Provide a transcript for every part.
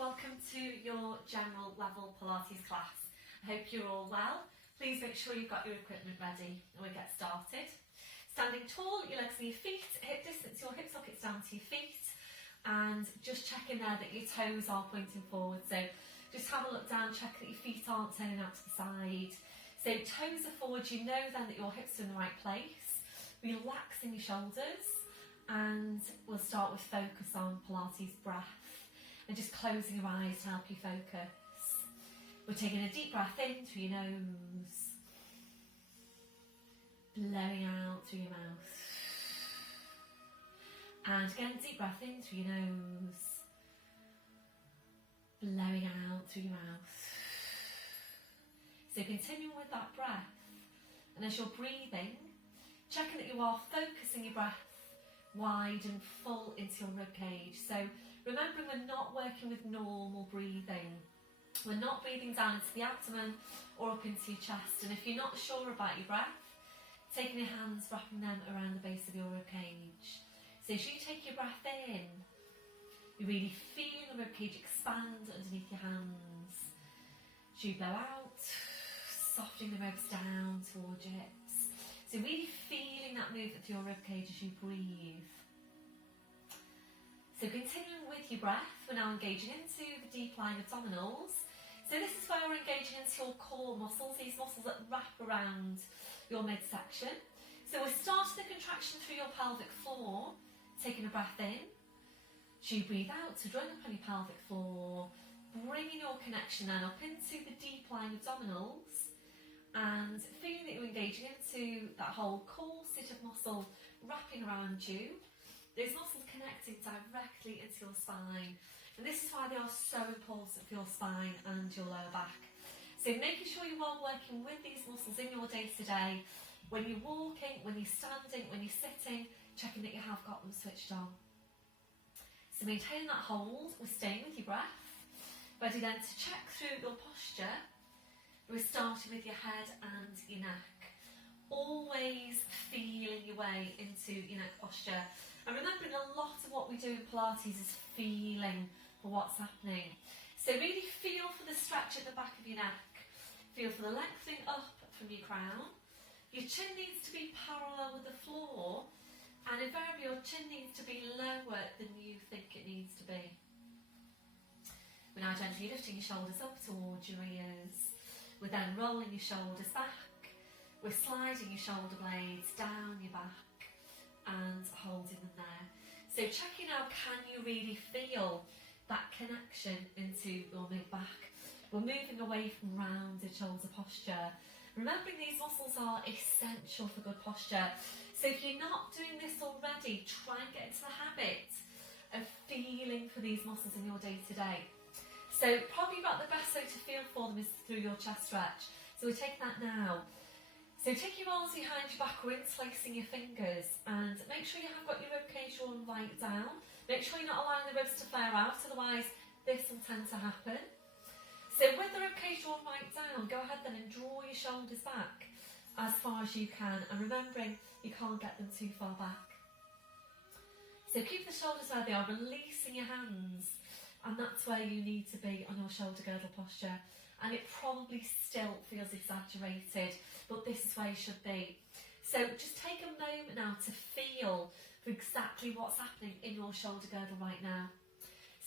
welcome to your general level Pilates class. I hope you're all well. Please make sure you've got your equipment ready and we'll get started. Standing tall, your legs and your feet, hip distance, your hip sockets down to your feet, and just checking there that your toes are pointing forward. So just have a look down, check that your feet aren't turning out to the side. So toes are forward, you know then that your hips are in the right place. Relaxing your shoulders, and we'll start with focus on Pilates breath. And just closing your eyes to help you focus. We're taking a deep breath in through your nose, blowing out through your mouth. And again, deep breath in through your nose, blowing out through your mouth. So continuing with that breath, and as you're breathing, checking that you are focusing your breath wide and full into your ribcage. So remembering we're not working with normal breathing. We're not breathing down into the abdomen or up into your chest. And if you're not sure about your breath, taking your hands, wrapping them around the base of your ribcage. So as you take your breath in, you really feel the ribcage expand underneath your hands. As you blow out, softening the ribs down towards your hips. So really feeling that movement through your ribcage as you breathe. So continuing with your breath, we're now engaging into the deep lying abdominals. So this is where we're engaging into your core muscles, these muscles that wrap around your midsection. So we're starting the contraction through your pelvic floor, taking a breath in. As you breathe out, so drawing up on your pelvic floor, bringing your connection then up into the deep lying abdominals, and feeling that you're engaging into that whole corset of muscle wrapping around you. Those muscles connecting directly into your spine, and this is why they are so important for your spine and your lower back. So making sure you are working with these muscles in your day-to-day, when you're walking, when you're standing, when you're sitting, checking that you have got them switched on. So maintaining that hold, we're staying with your breath, ready then to check through your posture. We're starting with your head and your neck. Always feeling your way into your neck posture. And remembering a lot of what we do in Pilates is feeling for what's happening. So really feel for the stretch at the back of your neck. Feel for the lengthening up from your crown. Your chin needs to be parallel with the floor. And invariably your chin needs to be lower than you think it needs to be. We're now gently lifting your shoulders up towards your ears. We're then rolling your shoulders back. We're sliding your shoulder blades down your back and holding them there. So checking out, can you really feel that connection into your mid-back? We're moving away from rounded shoulder posture. Remembering these muscles are essential for good posture. So if you're not doing this already, try and get into the habit of feeling for these muscles in your day-to-day. So probably about the best way to feel for them is through your chest stretch. So we're taking that now. So take your arms behind your back, we're interlacing your fingers, and make sure you have got your ribcage drawn right down. Make sure you're not allowing the ribs to flare out, otherwise this will tend to happen. So with the ribcage drawn right down, go ahead then and draw your shoulders back as far as you can, and remembering you can't get them too far back. So keep the shoulders where they are, releasing your hands. And that's where you need to be on your shoulder girdle posture. And it probably still feels exaggerated, but this is where you should be. So just take a moment now to feel for exactly what's happening in your shoulder girdle right now.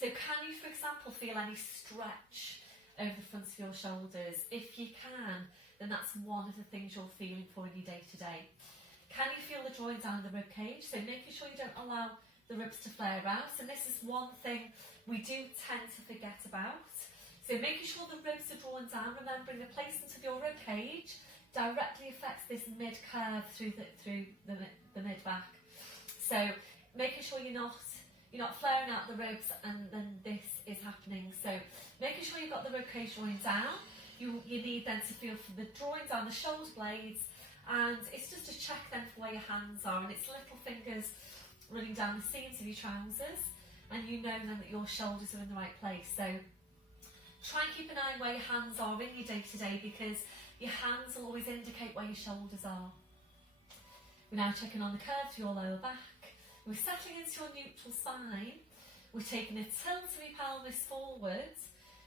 So can you, for example, feel any stretch over the front of your shoulders? If you can, then that's one of the things you're feeling for in your day-to-day. Can you feel the drawing down the ribcage? So making sure you don't allow the ribs to flare out. And this is one thing we do tend to forget about. So making sure the ribs are drawn down, remembering the placement of your rib cage directly affects this mid curve through the mid back. So making sure you're not flaring out the ribs, and then this is happening. So making sure you've got the rib cage drawing down. You need then to feel for the drawing down the shoulder blades, and it's just a check then for where your hands are, and it's little fingers running down the seams of your trousers, and you know then that your shoulders are in the right place. So try and keep an eye where your hands are in your day-to-day, because your hands will always indicate where your shoulders are. We're now checking on the curve to your lower back. We're settling into your neutral spine. We're taking a tilt of your pelvis forward,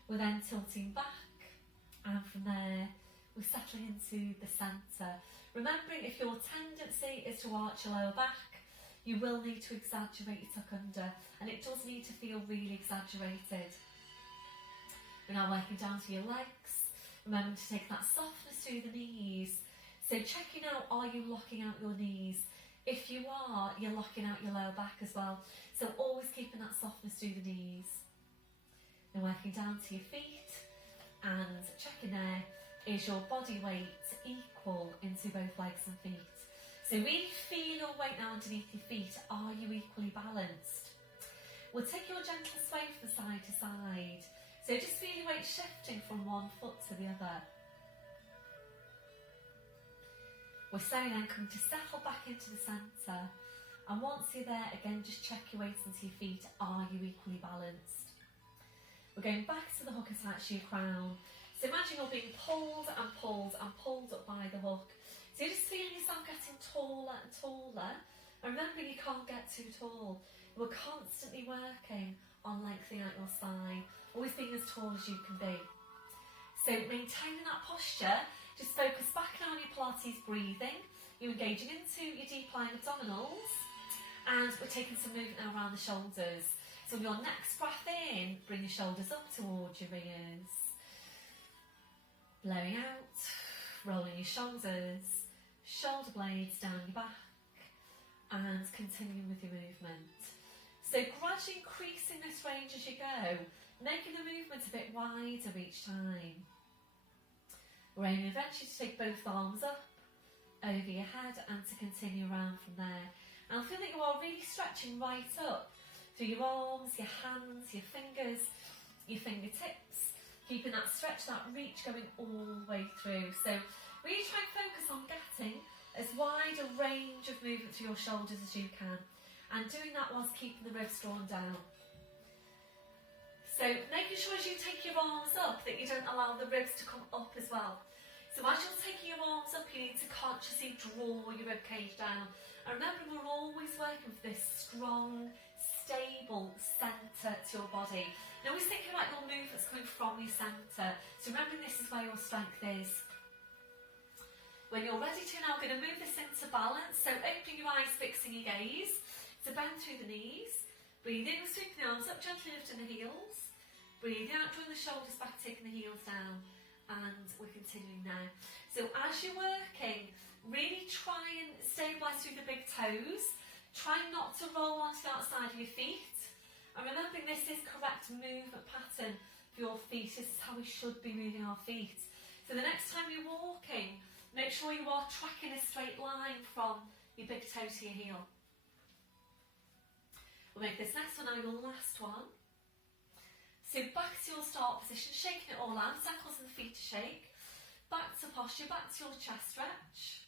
we're then tilting back, and from there we're settling into the centre. Remembering if your tendency is to arch your lower back, you will need to exaggerate your tuck under, and it does need to feel really exaggerated. We're now working down to your legs, remembering to take that softness through the knees. So checking out, are you locking out your knees? If you are, you're locking out your lower back as well. So always keeping that softness through the knees. Then working down to your feet and checking there, is your body weight equal into both legs and feet? So really feel your weight now underneath your feet. Are you equally balanced? We'll take your gentle sway from side to side. So just feel your weight shifting from one foot to the other. We're slowly then coming to settle back into the centre. And once you're there, again, just check your weight into your feet. Are you equally balanced? We're going back to the hook attached to your crown. So imagine you're being pulled and pulled and pulled up by the hook. So you're just feeling yourself getting taller and taller. And remember, you can't get too tall. We're constantly working on lengthening out your spine, always being as tall as you can be. So maintaining that posture, just focus back now on your Pilates breathing. You're engaging into your deep lying abdominals, and we're taking some movement now around the shoulders. So on your next breath in, bring your shoulders up towards your ears. Blowing out, rolling your shoulders, shoulder blades down your back, and continuing with your movement. So gradually increasing this range as you go, making the movement a bit wider each time. We're aiming eventually to take both arms up, over your head, and to continue around from there. And feel that you are really stretching right up through your arms, your hands, your fingers, your fingertips, keeping that stretch, that reach going all the way through. So really try and focus on getting as wide a range of movement through your shoulders as you can, and doing that whilst keeping the ribs drawn down. So making sure as you take your arms up that you don't allow the ribs to come up as well. So as you're taking your arms up, you need to consciously draw your rib cage down. And remember, we're always working with this strong, stable centre to your body. And always thinking about your movements coming from your centre. So remembering this is where your strength is. When you're ready to, now we're going to move this into balance. So opening your eyes, fixing your gaze. So bend through the knees. Breathe in, sweeping the arms up, gently lifting the heels. Breathe out, drawing the shoulders back, taking the heels down. And we're continuing now. So as you're working, really try and stabilise through the big toes. Try not to roll onto the outside of your feet. And remembering this is correct movement pattern for your feet. This is how we should be moving our feet. So the next time you're walking, make sure you are tracking a straight line from your big toe to your heel. We'll make this next one now your last one. So back to your start position, shaking it all out, ankles and the feet to shake. Back to posture, back to your chest stretch.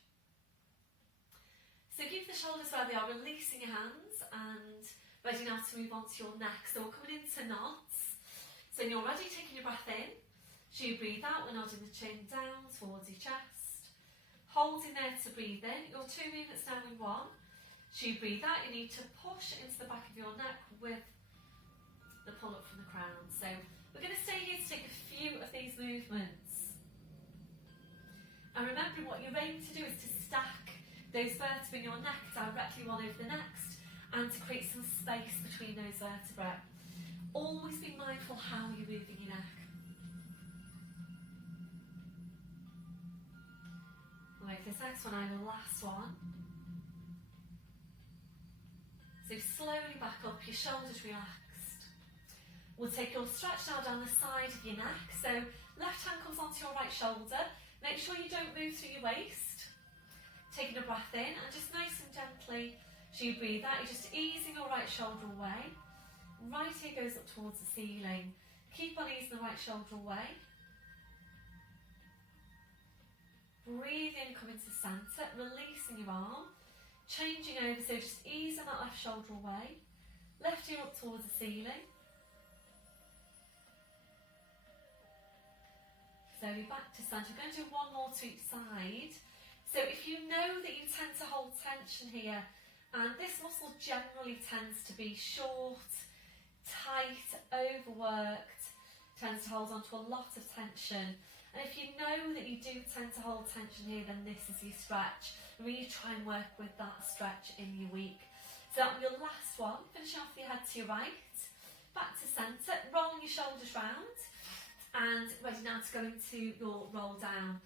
So keep the shoulders where they are, releasing your hands, and ready now to move on to your neck. So we're coming into nods. So when you're ready, taking your breath in. So you breathe out, we're nodding the chin down towards your chest. Holding there to breathe in. Your two movements now in one. So you breathe out, you need to push into the back of your neck with the pull up from the crown. So we're going to stay here to take a few of these movements. And remembering what you're aiming to do is to stack those vertebrae in your neck directly one over the next, and to create some space between those vertebrae. Always be mindful how you're moving your neck. We'll make this next one our last one. So slowly back up, your shoulders relaxed. We'll take your stretch now down the side of your neck. So left hand comes onto your right shoulder. Make sure you don't move through your waist. Taking a breath in, and just nice and gently, as you breathe out, you're just easing your right shoulder away. Right ear goes up towards the ceiling. Keep on easing the right shoulder away. Breathe in, come into centre, releasing your arm. Changing over, so just easing that left shoulder away. Left ear up towards the ceiling. Slowly back to centre. We're going to do one more to each side. So if you know that you tend to hold tension here, and this muscle generally tends to be short, tight, overworked, tends to hold on to a lot of tension. And if you know that you do tend to hold tension here, then this is your stretch. Really try and work with that stretch in your week. So that will be your last one. Finish off your head to your right, back to centre, rolling your shoulders round, and ready now to go into your roll down.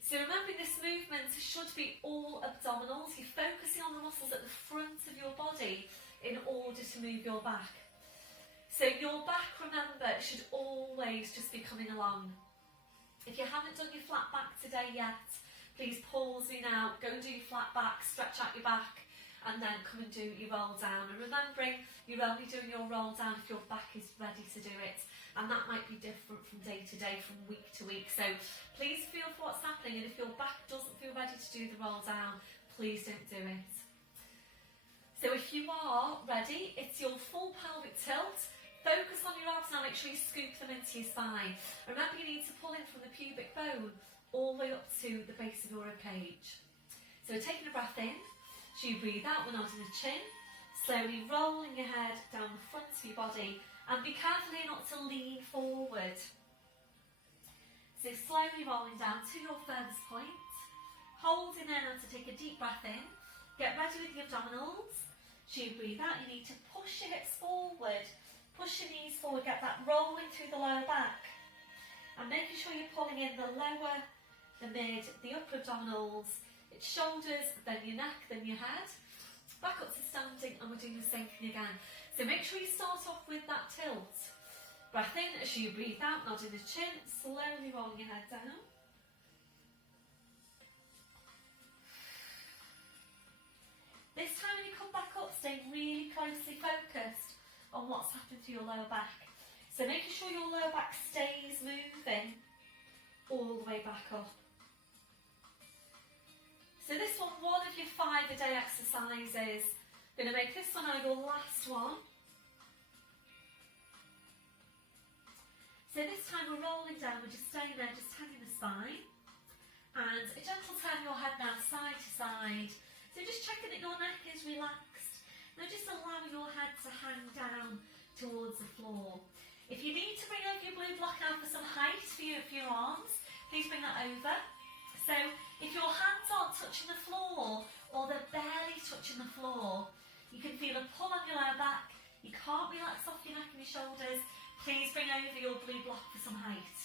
So remembering this movement should be all abdominals. You're focusing on the muscles at the front of your body in order to move your back. So your back, remember, should always just be coming along. If you haven't done your flat back today yet, please pause me now, go and do your flat back, stretch out your back, and then come and do your roll down. And remembering, you're only doing your roll down if your back is ready to do it. And that might be different from day to day, from week to week. So please feel for what's happening, and if your back doesn't feel ready to do the roll down, please don't do it. So if you are ready, it's your full pelvic tilt. Focus on your abs now, make sure you scoop them into your spine. Remember, you need to pull in from the pubic bone all the way up to the base of your ribcage. So we're taking a breath in, so you breathe out, we're nodding the chin, slowly rolling your head down the front of your body, and be careful here not to lean forward. So slowly rolling down to your furthest point, holding there now to take a deep breath in, get ready with your abdominals. So you breathe out, you need to push your hips forward, push your knees forward, get that rolling through the lower back, and making sure you're pulling in the lower, the mid, the upper abdominals. It's shoulders, then your neck, then your head. Back up to standing, and we're doing the same thing again. So make sure you start off with that tilt. Breath in as you breathe out, nodding the chin, slowly rolling your head down. This time when you come back up, stay really closely focused on what's happened to your lower back. So making sure your lower back stays moving all the way back up. So this one of your 5-a-day exercises. Going to make this one now your last one. So this time we're rolling down, we're just staying there, just hanging the spine. And a gentle turn your head now side to side. So just checking that your neck is relaxed. Now just allow your head to hang down towards the floor. If you need to bring over your blue block now for some height for your arms, please bring that over. So if your hands aren't touching the floor, or they're barely touching the floor, you can feel a pull on your lower back, you can't relax off your neck and your shoulders, please bring over your blue block for some height.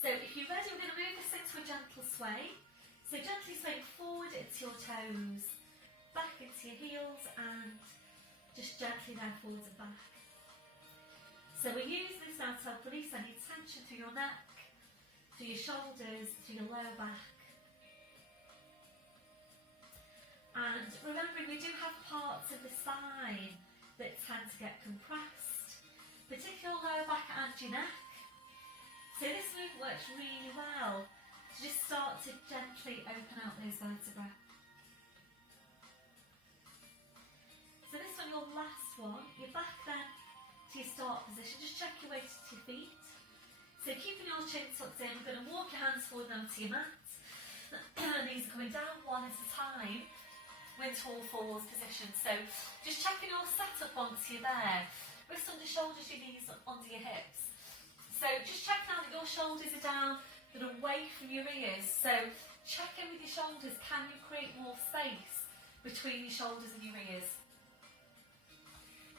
So if you're ready, we're going to move this into a gentle sway. So gently swaying forward into your toes, back into your heels, and just gently now forwards and back. So we're using this now to help release any tension through your neck, through your shoulders, through your lower back. And remembering, we do have parts of the spine that tend to get compressed, particularly your lower back and your neck. So this movement works really well to just start to gently open out those vertebrae. So this one, your last one, you're back then to your start position. Just check your weight to your feet. So keeping your chin tucked in, we're going to walk your hands forward now to your mat. These are coming down one at a time. We're into all fours position. So just checking your setup once you're there. Wrists under shoulders, your knees under your hips. So just check now that your shoulders are down but away from your ears. So check in with your shoulders. Can you create more space between your shoulders and your ears?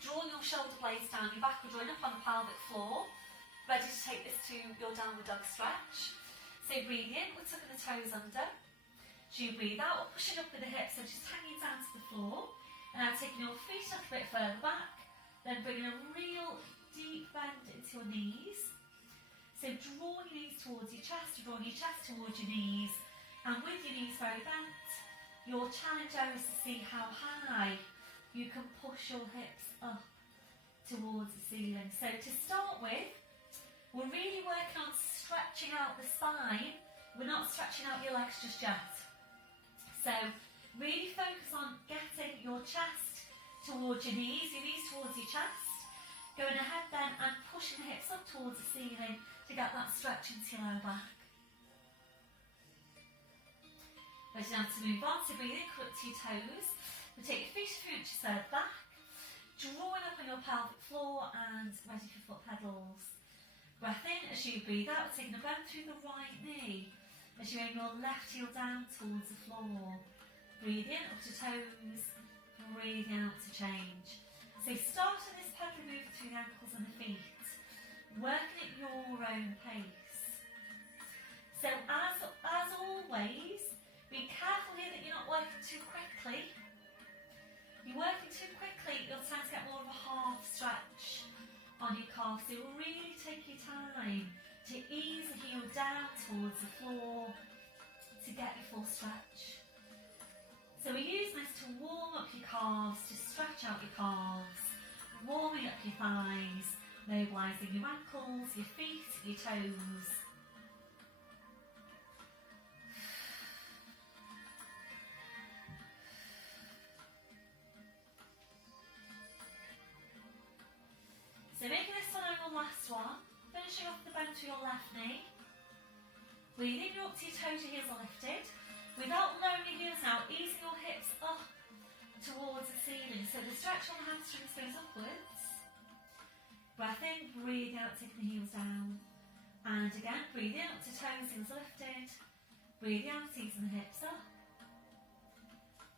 Draw your shoulder blades down, your back will join up on the pelvic floor. Ready to take this to your downward dog stretch. So breathe in, we're tucking the toes under. So you breathe out, we're pushing up with the hips, so just hanging down to the floor. And now taking your feet a little bit further back, then bringing a real deep bend into your knees. So draw your knees towards your chest, drawing your chest towards your knees. And with your knees very bent, your challenge there is to see how high you can push your hips up towards the ceiling. So to start with, we're really working on stretching out the spine. We're not stretching out your legs just yet. So really focus on getting your chest towards your knees towards your chest. Going ahead then and pushing the hips up towards the ceiling to get that stretch into your lower back. Ready now to move on. So breathe in, come up to your toes. We'll take your feet a few inches further back. drawing up on your pelvic floor and ready for foot pedals. Breath in as you breathe out, taking a bend through the right knee as you aim your left heel down towards the floor. Breathe in up to toes, breathe out to change. So start on this pedaling move through the ankles and the feet, working at your own pace. So as always, be careful here that you're not working too quickly. You're working too quickly, you'll tend to get more of a half stretch on your calf. So really take your time to ease the heel down towards the floor to get your full stretch. So we're using this to warm up your calves, to stretch out your calves, warming up your thighs, mobilising your ankles, your feet, your toes. So making this one our last one, finishing off the bend to your left knee. Breathe in, you're up to your toes, your heels are lifted. Without lowering your heels now, easing your hips up towards the ceiling. So the stretch on the hamstrings goes upwards. Breath in, breathe out, taking the heels down. And again, breathe in, up to toes, heels are lifted. Breathe out, easing the hips up.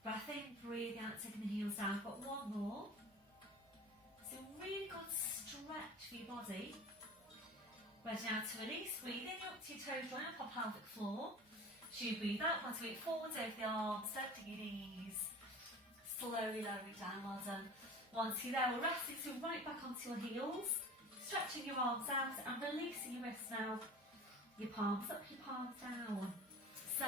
Breath in, breathe out, taking the heels down. Got one more. So really good stretch for your body. Ready now to release. Breathe in, up to your toes, drawing up on pelvic floor. As you breathe out, want to weight forwards over the arms, lifting your knees. Slowly lowering down, well done. Once you're there, we're resting, so right back onto your heels. Stretching your arms out and releasing your wrists now. Your palms up, your palms down. So,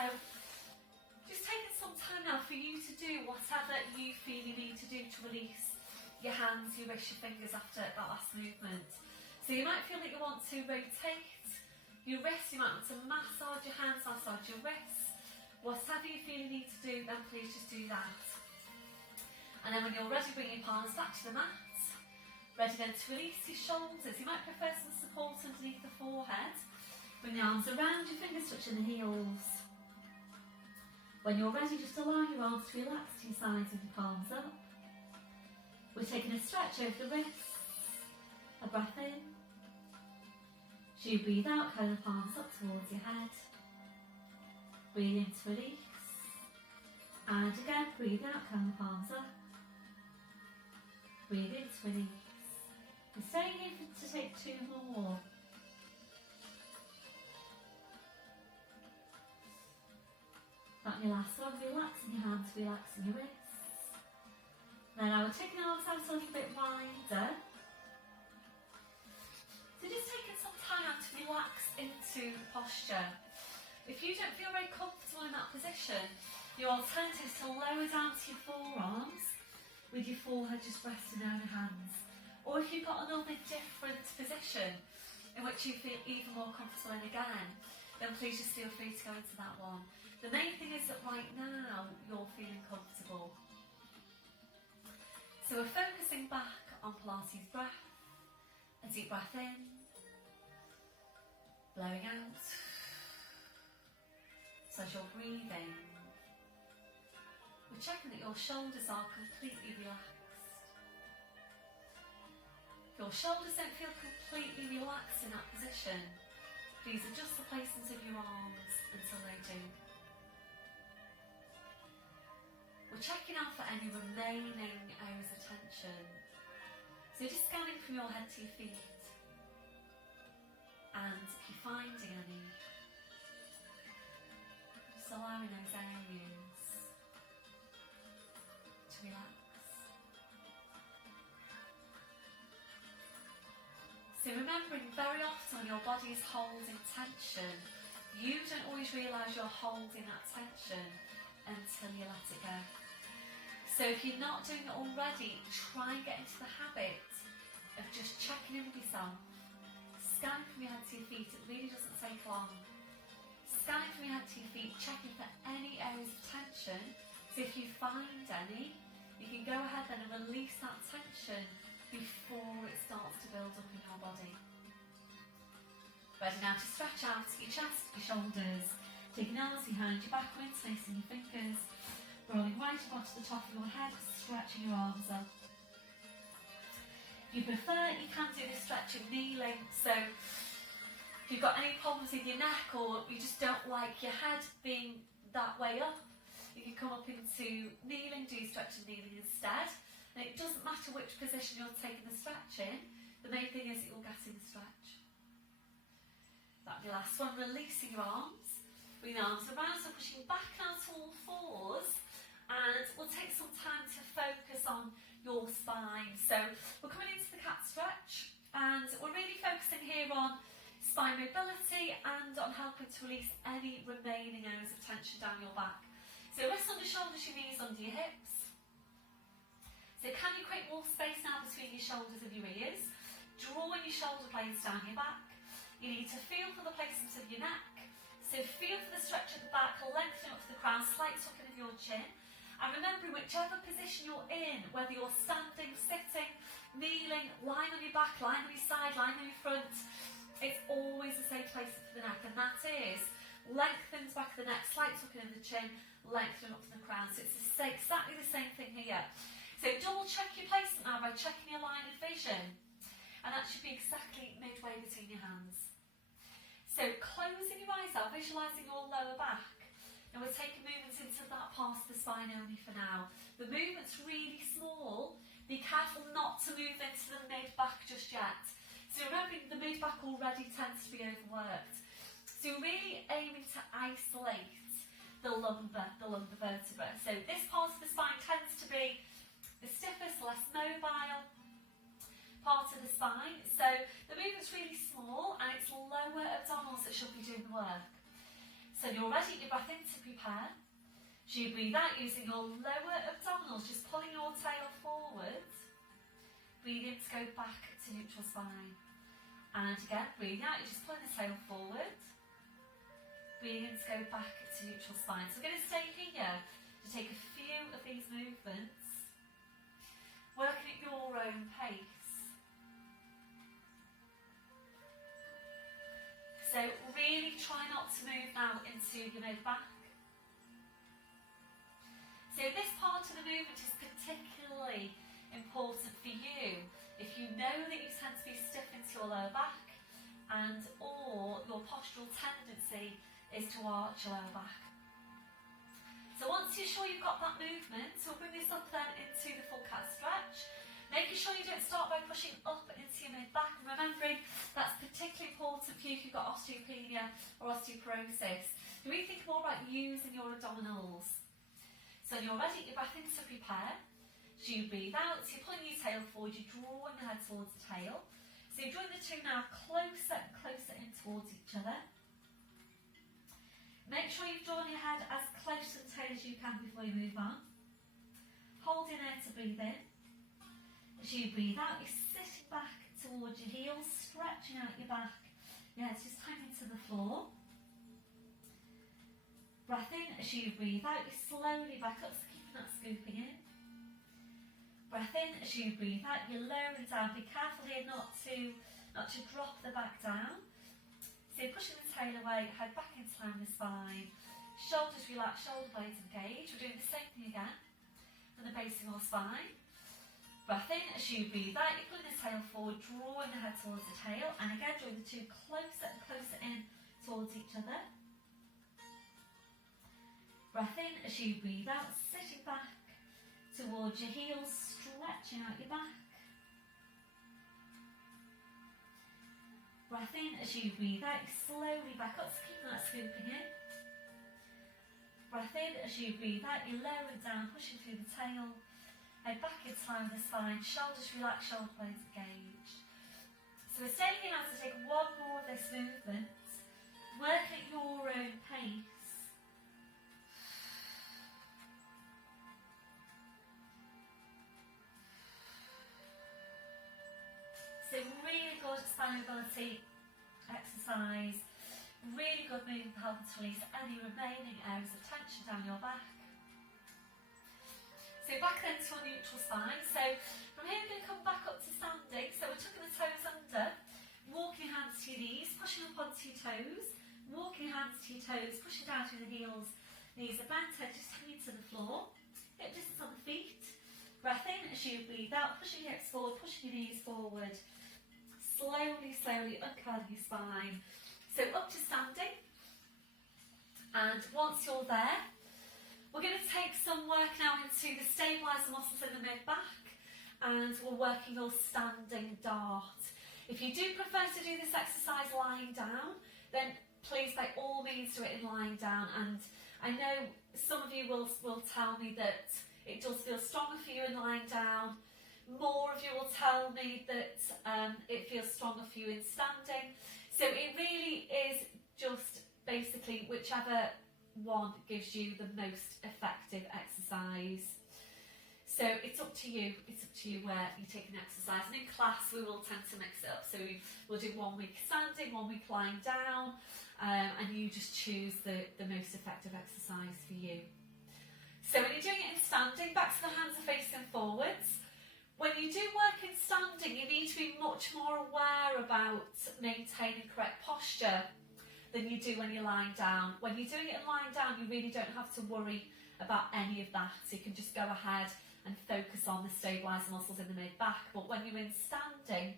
just taking some time now for you to do whatever you feel you need to do to release your hands, your wrists, your fingers after that last movement. So you might feel that you want to rotate your wrists, you might want to massage your hands, massage your wrists. Whatever you feel you need to do, then please just do that. And then when you're ready, bring your palms back to the mat. Ready then to release your shoulders. You might prefer some support underneath the forehead. Bring the arms around, your fingers touching the heels. When you're ready, just allow your arms to relax to your sides with your palms up. We're taking a stretch over the wrists. A breath in. As you breathe out, curl the palms up towards your head. Breathe in to release. And again, breathe out, curl the palms up. Breathe in to release. We're staying here to take two more. That your last one, relaxing your hands, relaxing your wrists. Now we're taking our arms out a little bit wider. So just taking some time out to relax into posture. If you don't feel very comfortable in that position, your alternative is to lower down to your forearms with your forehead just resting down your hands. Or if you've got another different position in which you feel even more comfortable in again, then please just feel free to go into that one. The main thing is that right now you're feeling comfortable. So we're focusing back on Pilates breath. A deep breath in, blowing out. So as you're breathing, we're checking that your shoulders are completely relaxed. If your shoulders don't feel completely relaxed in that position, please adjust the placement of your arms until they do. We're checking out for any remaining areas of tension. So you're just scanning from your head to your feet. And if you're finding any, just allowing those areas to relax. So remembering, very often when your body is holding tension, you don't always realise you're holding that tension until you let it go. So if you're not doing it already, try and get into the habit of just checking in with yourself. Scanning from your head to your feet, it really doesn't take long. Scanning from your head to your feet, checking for any areas of tension. So if you find any, you can go ahead then and release that tension before it starts to build up in your body. Ready now to stretch out your chest, your shoulders, taking arms behind your back, interlacing your fingers, rolling right up onto the top of your head, stretching your arms up. you prefer, you can do this stretching kneeling. So if you've got any problems with your neck, or you just don't like your head being that way up, you can come up into kneeling, do stretching kneeling instead. And it doesn't matter which position you're taking the stretch in, the main thing is that you're getting the stretch. That'll be the last one. Releasing your arms. Bring the arms around, so pushing back now to all fours. And we'll take some time to focus on your spine. So we're coming into the cat stretch, and we're really focusing here on spine mobility and on helping to release any remaining areas of tension down your back. So wrists under shoulders, your knees under your hips. So can you create more space now between your shoulders and your ears? Drawing your shoulder blades down your back. You need to feel for the placement of your neck. So feel for the stretch at the back, lengthening up to the crown, slight tucking of your chin. And remembering whichever position you're in, whether you're standing, sitting, kneeling, lying on your back, lying on your side, lying on your front, it's always the same placement for the neck, and that is lengthens back of the neck, slight tucking of the chin, lengthening up to the crown. So it's exactly the same thing here. So double check your placement now by checking your line of vision, and that should be exactly midway between your hands. So closing your eyes out, visualising your lower back, and we're taking movements into that part of the spine only for now. The movement's really small. Be careful not to move into the mid-back just yet. So remembering the mid-back already tends to be overworked. So you're really aiming to isolate the lumbar vertebra. So this part of the spine tends to be the stiffest, less mobile part of the spine. So the movement's really small, and it's lower abdominals that should be doing the work. So you're ready, your breath in to prepare. So you breathe out using your lower abdominals, just pulling your tail forward. Breathe in to go back to neutral spine. And again, breathe out, you're just pulling the tail forward. Breathe in to go back to neutral spine. So we're going to stay here to take a few of these movements, working at your own pace. So really try not to move now into your mid-back. So this part of the movement is particularly important for you if you know that you tend to be stiff into your lower back, and or your postural tendency is to arch your lower back. So once you're sure you've got that movement, so we'll bring this up then into the full cat stretch. Making sure you don't start by pushing up into your mid-back, and remembering that's particularly important for you if you've got osteopenia or osteoporosis. You really think more about using your abdominals. So when you're ready, your breath in to prepare. So you breathe out, so you're pulling your tail forward, you're drawing the head towards the tail. So you're drawing the two now closer and closer in towards each other. Make sure you've drawn your head as close to the tail as you can before you move on. Hold in there to breathe in. As you breathe out, you're sitting back towards your heels, stretching out your back. Your head's just hanging to the floor. Breath in. As you breathe out, you're slowly back up, so keeping that scooping in. Breath in. As you breathe out, you're lowering down. Be careful here not to drop the back down. So you're pushing the tail away, head back into line the spine. Shoulders relax, shoulder blades engage. We're doing the same thing again from the base of your spine. Breath in. As you breathe out, you're pulling the tail forward, drawing the head towards the tail, and again drawing the two closer and closer in towards each other. Breath in. As you breathe out, sitting back towards your heels, stretching out your back. Breath in. As you breathe out, slowly back up, so keep that scooping in. Breath in. As you breathe out, you're lowering down, pushing through the tail. Head back into line with the spine, shoulders relax, shoulder blades engaged. So we're staying here now to take one more of this movement. Work at your own pace. So really good spine mobility exercise. Really good movement for helping to release any remaining areas of tension down your back. So back then to a neutral spine. So from here we're going to come back up to standing. So we're tucking the toes under, walking your hands to your knees, pushing up onto your toes, walking your hands to your toes, pushing down through the heels, knees are bent, head just hanging to the floor, hip distance on the feet. Breath in. As as you breathe out, pushing your hips forward, pushing your knees forward. Slowly, slowly uncurling your spine. So up to standing. And once you're there, we're going to take some work now into the stabiliser muscles in the mid-back, and we're working your standing dart. If you do prefer to do this exercise lying down, then please by all means do it in lying down. And I know some of you will tell me that it does feel stronger for you in lying down. More of you will tell me that it feels stronger for you in standing. So it really is just basically whichever one gives you the most effective exercise. So it's up to you. It's up to you where you take an exercise. And in class we will tend to mix it up. So we'll do 1 week standing, 1 week lying down, and you just choose the most effective exercise for you. So when you're doing it in standing, back to the hands are facing forwards. When you do work in standing, you need to be much more aware about maintaining correct posture than you do when you're lying down. When you're doing it in lying down, you really don't have to worry about any of that. So you can just go ahead and focus on the stabiliser muscles in the mid-back. But when you're in standing,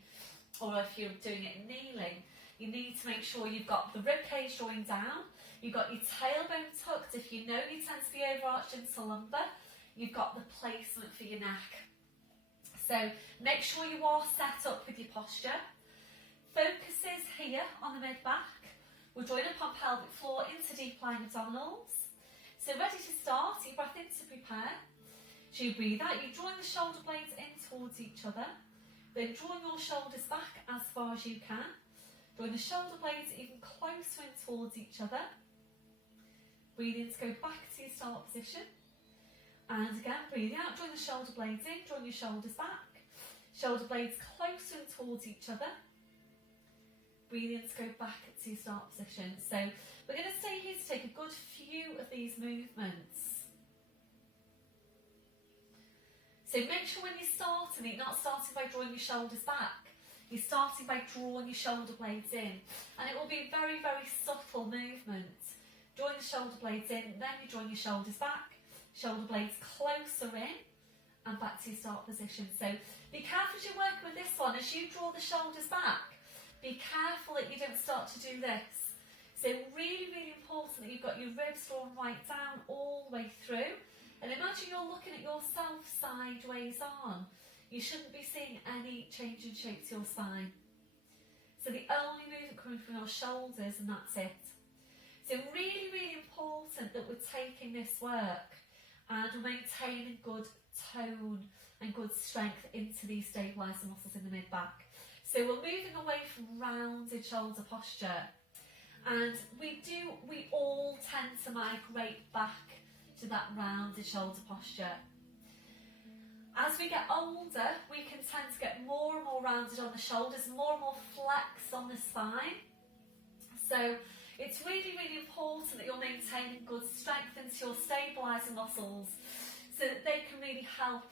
or if you're doing it kneeling, you need to make sure you've got the ribcage drawing down, you've got your tailbone tucked. If you know you tend to be overarched into lumbar, you've got the placement for your neck. So make sure you are set up with your posture. Focus is here on the mid-back. We'll join up on pelvic floor into deep lying abdominals. So ready to start, your breath in to prepare. So you breathe out, you draw the shoulder blades in towards each other. Then draw your shoulders back as far as you can. Drawing the shoulder blades even closer in towards each other. Breathe in to go back to your start position. And again, breathe out, drawing the shoulder blades in, drawing your shoulders back. Shoulder blades closer in towards each other. Breathe in to go back to your start position. So we're going to stay here to take a good few of these movements. So make sure when you're starting, you're not starting by drawing your shoulders back. You're starting by drawing your shoulder blades in. And it will be a very, very subtle movement. Drawing the shoulder blades in, then you're drawing your shoulders back. Shoulder blades closer in and back to your start position. So be careful as you work with this one. As you draw the shoulders back, be careful that you don't start to do this. So really, really important that you've got your ribs drawn right down all the way through. And imagine you're looking at yourself sideways on. You shouldn't be seeing any change in shape to your spine. So the only movement coming from your shoulders, and that's it. So really, really important that we're taking this work and we're maintaining good tone and good strength into these stabiliser muscles in the mid-back. So we're moving away from rounded shoulder posture, and we all tend to migrate back to that rounded shoulder posture. As we get older, we can tend to get more and more rounded on the shoulders, more and more flexed on the spine. So it's really, really important that you're maintaining good strength into your stabiliser muscles so that they can really help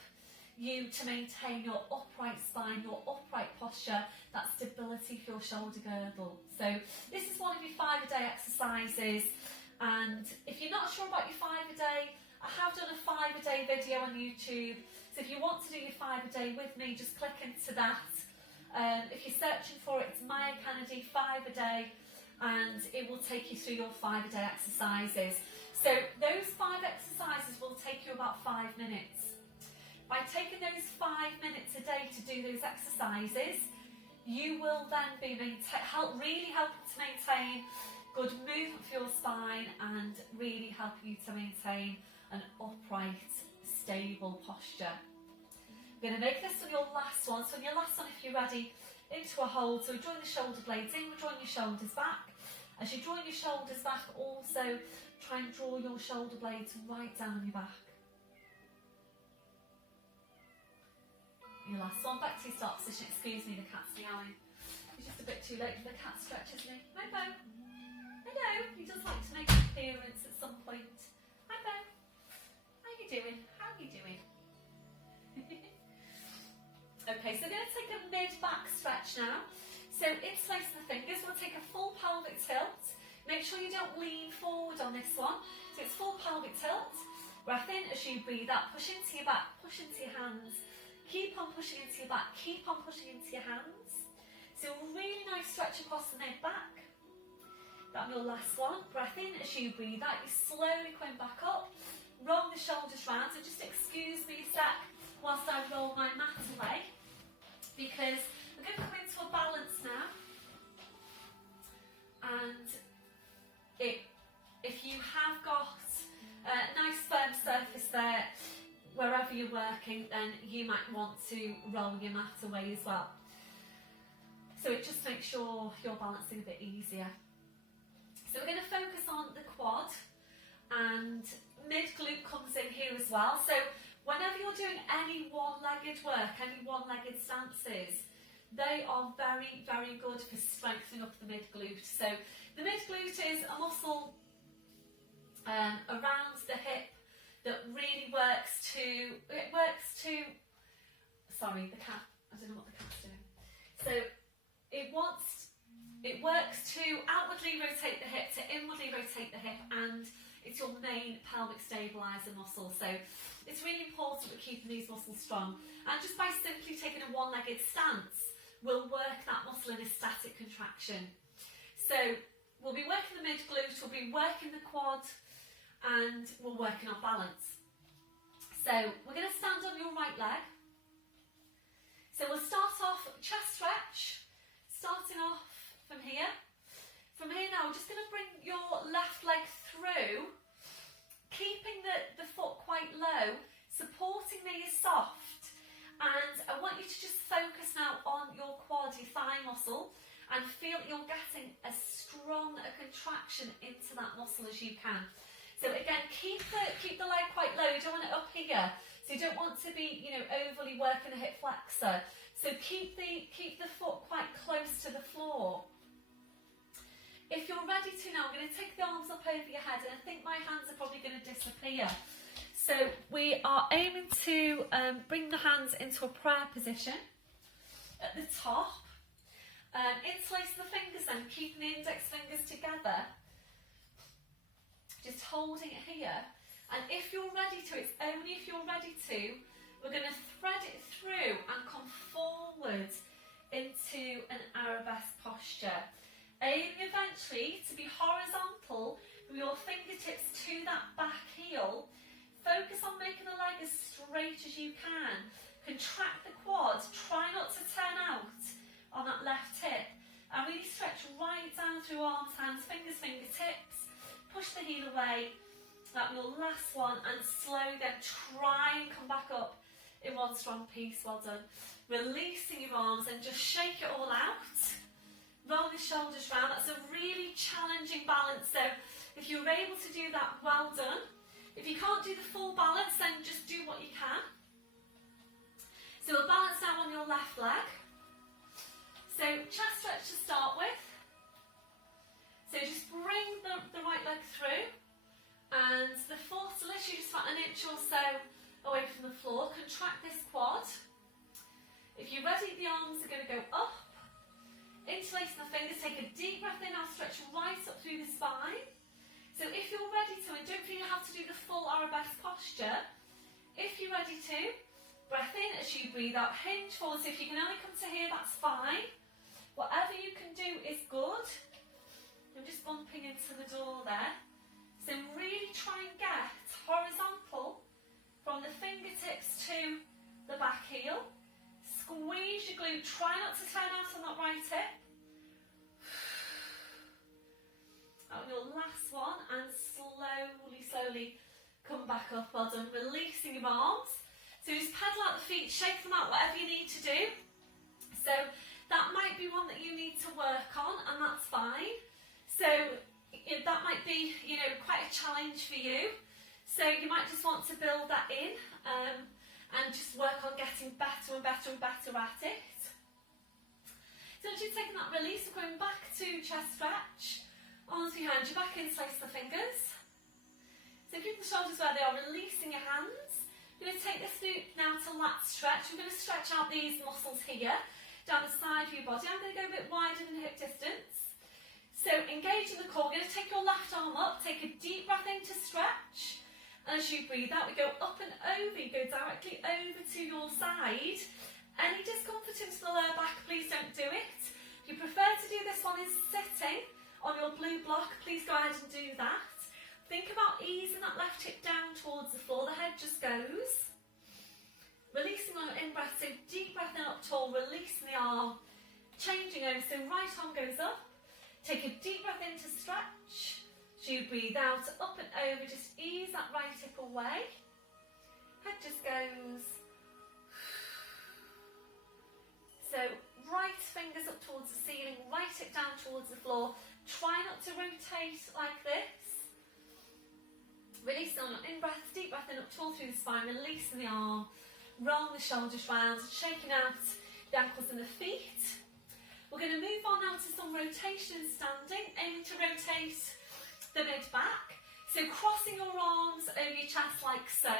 you to maintain your upright spine, your upright posture, that stability for your shoulder girdle. So this is one of your 5-a-day exercises, and if you're not sure about your 5-a-day, I have done a 5-a-day video on YouTube, so if you want to do your 5-a-day with me, just click into that. If you're searching for it, it's Mair 5-a-day, and it will take you through your 5-a-day exercises. So those 5 exercises will take you about 5 minutes. By taking those 5 minutes a day to do those exercises, you will then be really helping to maintain good movement for your spine and really help you to maintain an upright, stable posture. We're going to make this one your last one. So on your last one, if you're ready, into a hold. So we're drawing the shoulder blades in, we're drawing your shoulders back. As you're drawing your shoulders back, also try and draw your shoulder blades right down your back. Your last one, back to your start position. Excuse me, the cat's meowing. It's just a bit too late for the cat stretch, isn't he? Hi, Bo. Hello. He does like to make an appearance at some point. Hi, Bo. How you doing? How you doing? Okay, so we're going to take a mid-back stretch now. So interlacing the fingers, we'll take a full pelvic tilt. Make sure you don't lean forward on this one. So it's full pelvic tilt. Breath in as you breathe out. Push into your back, push into your hands. Keep on pushing into your back, keep on pushing into your hands. So a really nice stretch across the mid back. That'll be your last one. Breath in as you breathe out. You're slowly coming back up. Roll the shoulders round. So just excuse me a sec whilst I roll my mat away, because we're going to come into a balance now. And if you have got a nice firm surface there, wherever you're working, then you might want to roll your mat away as well. So it just makes sure you're balancing a bit easier. So we're going to focus on the quad, and mid glute comes in here as well. So whenever you're doing any one-legged work, any one-legged stances, they are very, very good for strengthening up the mid glute. So the mid glute is a muscle around the hip that really works to, sorry, the cat, I don't know what the cat's doing. So it works to outwardly rotate the hip, to inwardly rotate the hip, and it's your main pelvic stabiliser muscle. So it's really important we're keeping these muscles strong. And just by simply taking a one-legged stance, we'll work that muscle in a static contraction. So we'll be working the mid glute, we'll be working the quad, and we're working on balance. So we're going to stand on your right leg. So we'll start off chest stretch, starting off from here. From here now, we're just going to bring your left leg through, keeping the foot quite low, supporting the ear soft. And I want you to just focus now on your quad, your thigh muscle, and feel you're getting as strong a contraction into that muscle as you can. So again, keep the leg quite low. You don't want it up here. So you don't want to be, overly working the hip flexor. So keep the foot quite close to the floor. If you're ready to now, I'm going to take the arms up over your head, and I think my hands are probably going to disappear. So we are aiming to bring the hands into a prayer position at the top. Interlace the fingers then, keeping the index fingers together. Just holding it here. And if you're ready to, it's only if you're ready to, we're going to thread it through and come forward into an arabesque posture. Aiming eventually to be horizontal with your fingertips to that back heel. Focus on making the leg as straight as you can. Contract the quad. Try not to turn out on that left hip. And really stretch right down through arms, hands, fingers, fingertips. Push the heel away. That'll be your last one. And slowly then try and come back up in one strong piece. Well done. Releasing your arms and just shake it all out. Roll the shoulders round. That's a really challenging balance. So if you're able to do that, well done. If you can't do the full balance, then just do what you can. So we'll balance now on your left leg. So chest stretch to start with. So just bring the right leg through, and the foot literally just about an inch or so away from the floor. Contract this quad. If you're ready, the arms are going to go up. Interlacing the fingers, take a deep breath in, now stretch right up through the spine. So if you're ready to, and don't feel you have to do the full arabesque posture, if you're ready to, breath in as you breathe out, hinge forward. So if you can only come to here, that's fine. Whatever you can do is good. I'm just bumping into the door there. So really try and get horizontal from the fingertips to the back heel. Squeeze your glute. Try not to turn out on that right hip. Out on your last one, and slowly come back up. Well done. Releasing your arms. So just pedal out the feet, shake them out, whatever you need to do. So that might be one that you need to work on, and that's fine. So that might be, quite a challenge for you. So you might just want to build that in and just work on getting better and better and better at it. So once you've taken that release, we're going back to chest stretch. Arms behind your back, interlace the fingers. So keep the shoulders where they are, releasing your hands. We're going to take this now to lat stretch. We're going to stretch out these muscles here, down the side of your body. I'm going to go a bit wider than hip distance. So engage in the core. We're going to take your left arm up, take a deep breath in to stretch, And as you breathe out, we go up and over. You go directly over to your side. Any discomfort into the lower back, please don't do it. If you prefer to do this one in sitting on your blue block, please go ahead and do that. Think about easing that left hip down towards the floor. The head just goes. Releasing on your in-breath, so deep breath in up tall, releasing the arm. Changing over, so right arm goes up. Take a deep breath in to stretch. As you breathe out, up and over, just ease that right hip away. Head just goes. So right fingers up towards the ceiling, right hip down towards the floor. Try not to rotate like this. Releasing on your in-breath, deep breath in up tall through the spine, releasing the arm, rolling the shoulders round, shaking out the ankles and the feet. We're going to move on now to some rotation and standing, aiming to rotate the mid-back. So crossing your arms over your chest like so.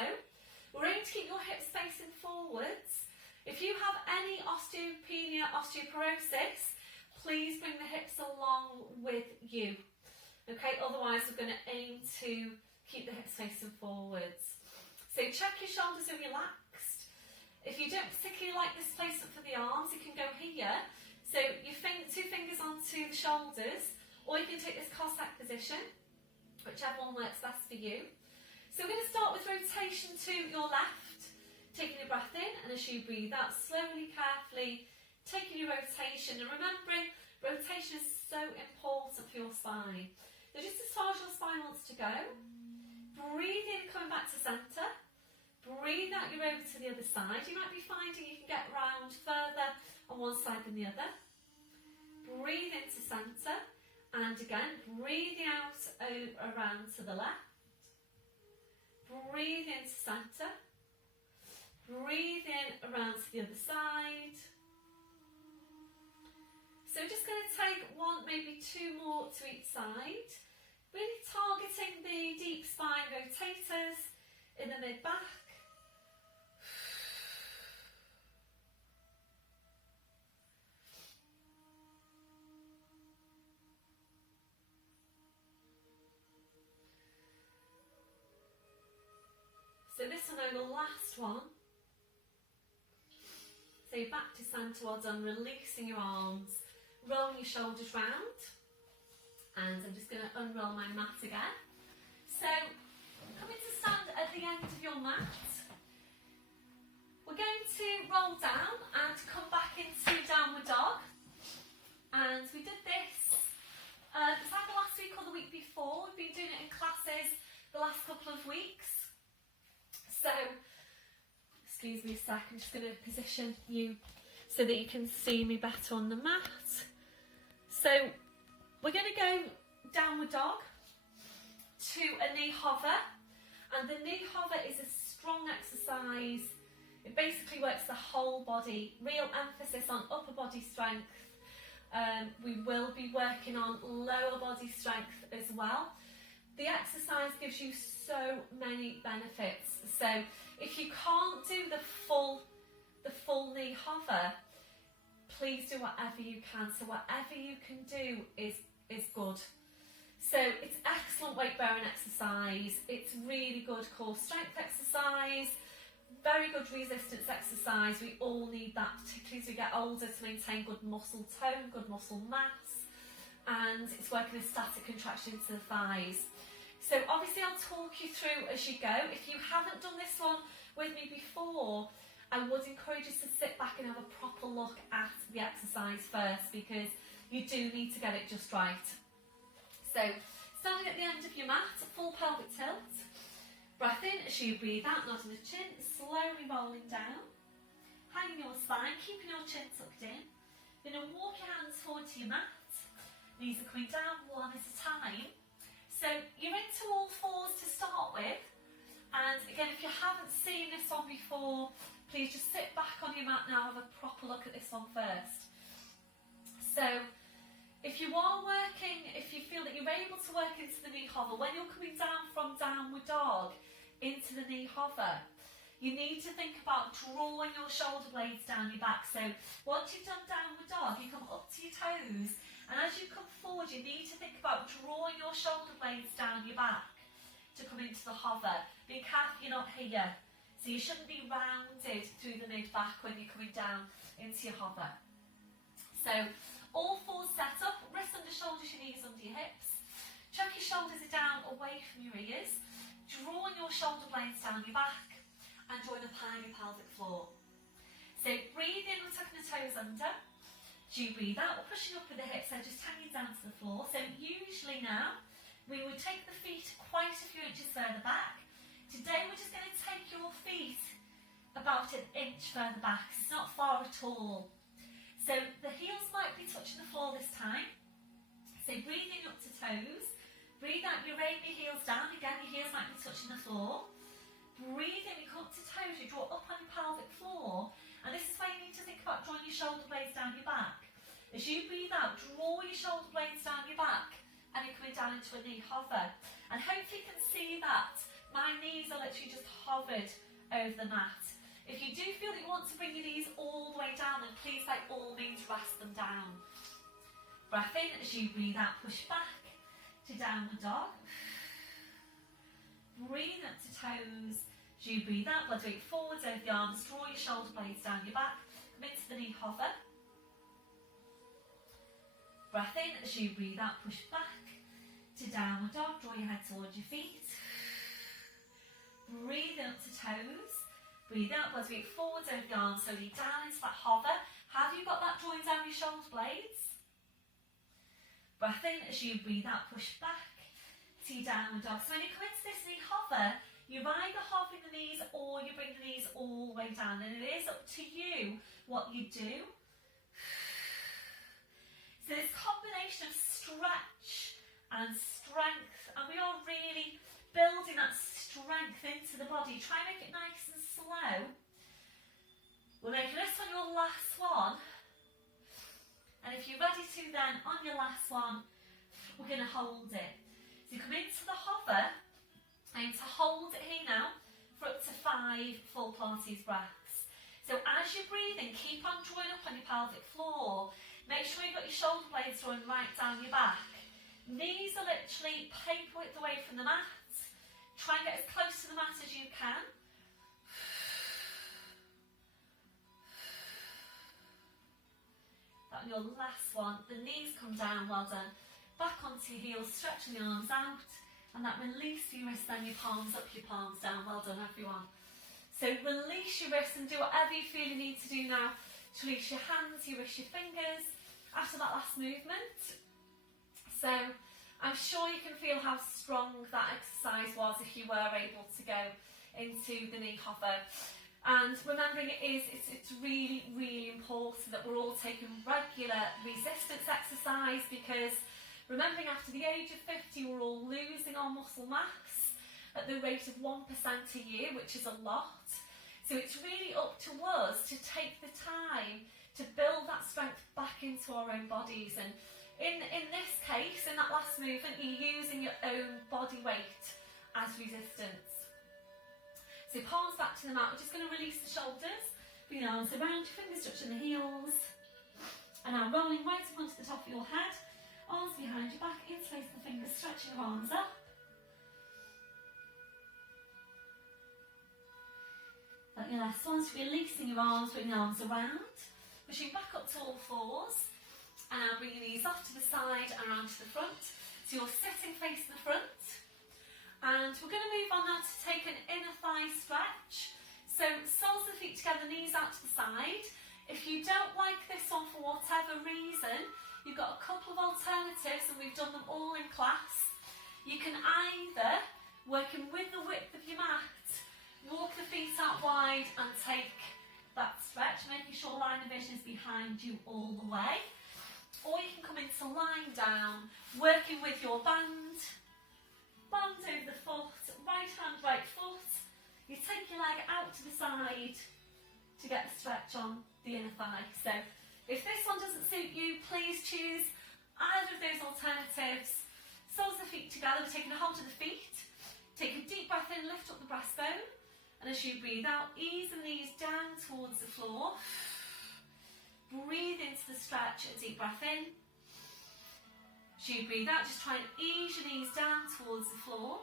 We're aiming to keep your hips facing forwards. If you have any osteopenia, osteoporosis, please bring the hips along with you. Okay, otherwise we're going to aim to keep the hips facing forwards. So check your shoulders are relaxed. If you don't particularly like this placement for the arms, you can go here. So your two fingers onto the shoulders, or you can take this Cossack position, whichever one works best for you. So we're going to start with rotation to your left, taking a breath in, and as you breathe out, slowly, carefully, taking your rotation, and remembering rotation is so important for your spine. So just as far as your spine wants to go, breathe in, coming back to centre, breathe out, you're over to the other side. You might be finding you can get round further on one side than the other. Breathe into centre, and again, breathing out around to the left. Breathe into centre. Breathe in around to the other side. So we're just going to take one, maybe two more to each side. Really targeting the deep spine rotators in the mid-back. So this one over the last one. So back to centre, well done, releasing your arms, rolling your shoulders round. And I'm just going to unroll my mat again. So coming to stand at the end of your mat. We're going to roll down and come back into downward dog. And we did this, it was either last week or the week before. We've been doing it in classes the last couple of weeks. So, excuse me a sec, I'm just going to position you so that you can see me better on the mat. So, we're going to go downward dog to a knee hover, and the knee hover is a strong exercise. It basically works the whole body, real emphasis on upper body strength. We will be working on lower body strength as well. The exercise gives you so many benefits. So if you can't do the full knee hover, please do whatever you can. So whatever you can do is good. So it's excellent weight bearing exercise. It's really good core strength exercise. Very good resistance exercise. We all need that, particularly as we get older, to maintain good muscle tone, good muscle mass. And it's working with static contraction into the thighs. So obviously I'll talk you through as you go. If you haven't done this one with me before, I would encourage you to sit back and have a proper look at the exercise first, because you do need to get it just right. So standing at the end of your mat, full pelvic tilt. Breath in as you breathe out, nodding the chin, slowly rolling down. Hanging your spine, keeping your chin tucked in. You're going to walk your hands forward to your mat. Knees are coming down one at a time. So you're into all fours to start with, and again, if you haven't seen this one before, please just sit back on your mat now and have a proper look at this one first. So if you are working, if you feel that you're able to work into the knee hover, when you're coming down from downward dog into the knee hover, you need to think about drawing your shoulder blades down your back. So once you've done downward dog, you come up to your toes, and as you come forward, you need to think about drawing your shoulder blades down your back to come into the hover. Be careful you're not here. So you shouldn't be rounded through the mid-back when you're coming down into your hover. So all fours set up, wrists under shoulders, your knees under your hips. Chuck your shoulders down away from your ears. Draw your shoulder blades down your back and join up high your pelvic floor. So breathe in, we're tucking the toes under. As you breathe out, we're pushing up with the hips, so just hanging down to the floor. So usually now, we would take the feet quite a few inches further back. Today we're just going to take your feet about an inch further back. It's not far at all. So the heels might be touching the floor this time. So breathing up to toes. Breathe out, you rain your heels down. Again, your heels might be touching the floor. Breathe in, you come up to toes, you draw up on your pelvic floor. And this is where you need to think about drawing your shoulder blades down your back. As you breathe out, draw your shoulder blades down your back. And you're coming down into a knee hover. And hopefully you can see that my knees are literally just hovered over the mat. If you do feel that you want to bring your knees all the way down, then please by all means rest them down. Breath in, as you breathe out, push back to downward dog. Breathe up to toes. As you breathe out, blood weight forwards over the arms, draw your shoulder blades down your back, come into the knee hover. Breath in, as you breathe out, push back to downward dog, draw your head towards your feet. Breathe in up to toes. Breathe out, blood weight forwards over the arms, slowly down into that hover. Have you got that drawing down your shoulder blades? Breath in, as you breathe out, push back to your downward dog. So when you come into this knee hover, you're either hovering the knees or you bring the knees all the way down. And it is up to you what you do. So this combination of stretch and strength, and we are really building that strength into the body. Try and make it nice and slow. We're making this one your last one. And if you're ready to then, on your last one, we're going to hold it. So you come into the hover, and to hold it here now for up to 5 full Pilates breaths. So as you're breathing, keep on drawing up on your pelvic floor. Make sure you've got your shoulder blades drawing right down your back. Knees are literally paper width away from the mat. Try and get as close to the mat as you can. That on your last one, the knees come down, well done. Back onto your heels, stretching the arms out. And that release your wrists, then your palms up, your palms down. Well done, everyone. So release your wrists and do whatever you feel you need to do now to release your hands, your wrists, your fingers after that last movement. So I'm sure you can feel how strong that exercise was if you were able to go into the knee hover. And remembering it's really, really important that we're all taking regular resistance exercise, because remembering after the age of 50 we're all losing our muscle mass at the rate of 1% a year, which is a lot. So it's really up to us to take the time to build that strength back into our own bodies. And in this case, in that last movement, you're using your own body weight as resistance. So palms back to the mat. We're just going to release the shoulders. Bring the arms around, your fingers touching the heels. And now rolling right up onto the top of your head. Arms behind your back, interlace the fingers, stretching your arms up. Like your last one, so releasing your arms, bring the arms around. Pushing back up to all fours. And now bring your knees off to the side and around to the front. So you're sitting facing the front. And we're going to move on now to take an inner thigh stretch. So soles of the feet together, knees out to the side. If you don't like this one for whatever reason, you've got a couple of alternatives, and we've done them all in class. You can either, working with the width of your mat, walk the feet out wide and take that stretch, making sure line of vision is behind you all the way. Or you can come into lying down, working with your band over the foot, right hand, right foot. You take your leg out to the side to get the stretch on the inner thigh. So if this one doesn't suit you, please choose either of those alternatives. Soles of the feet together, we're taking a hold of the feet. Take a deep breath in, lift up the breastbone. And as you breathe out, ease the knees down towards the floor. Breathe into the stretch, a deep breath in. As you breathe out, just try and ease your knees down towards the floor.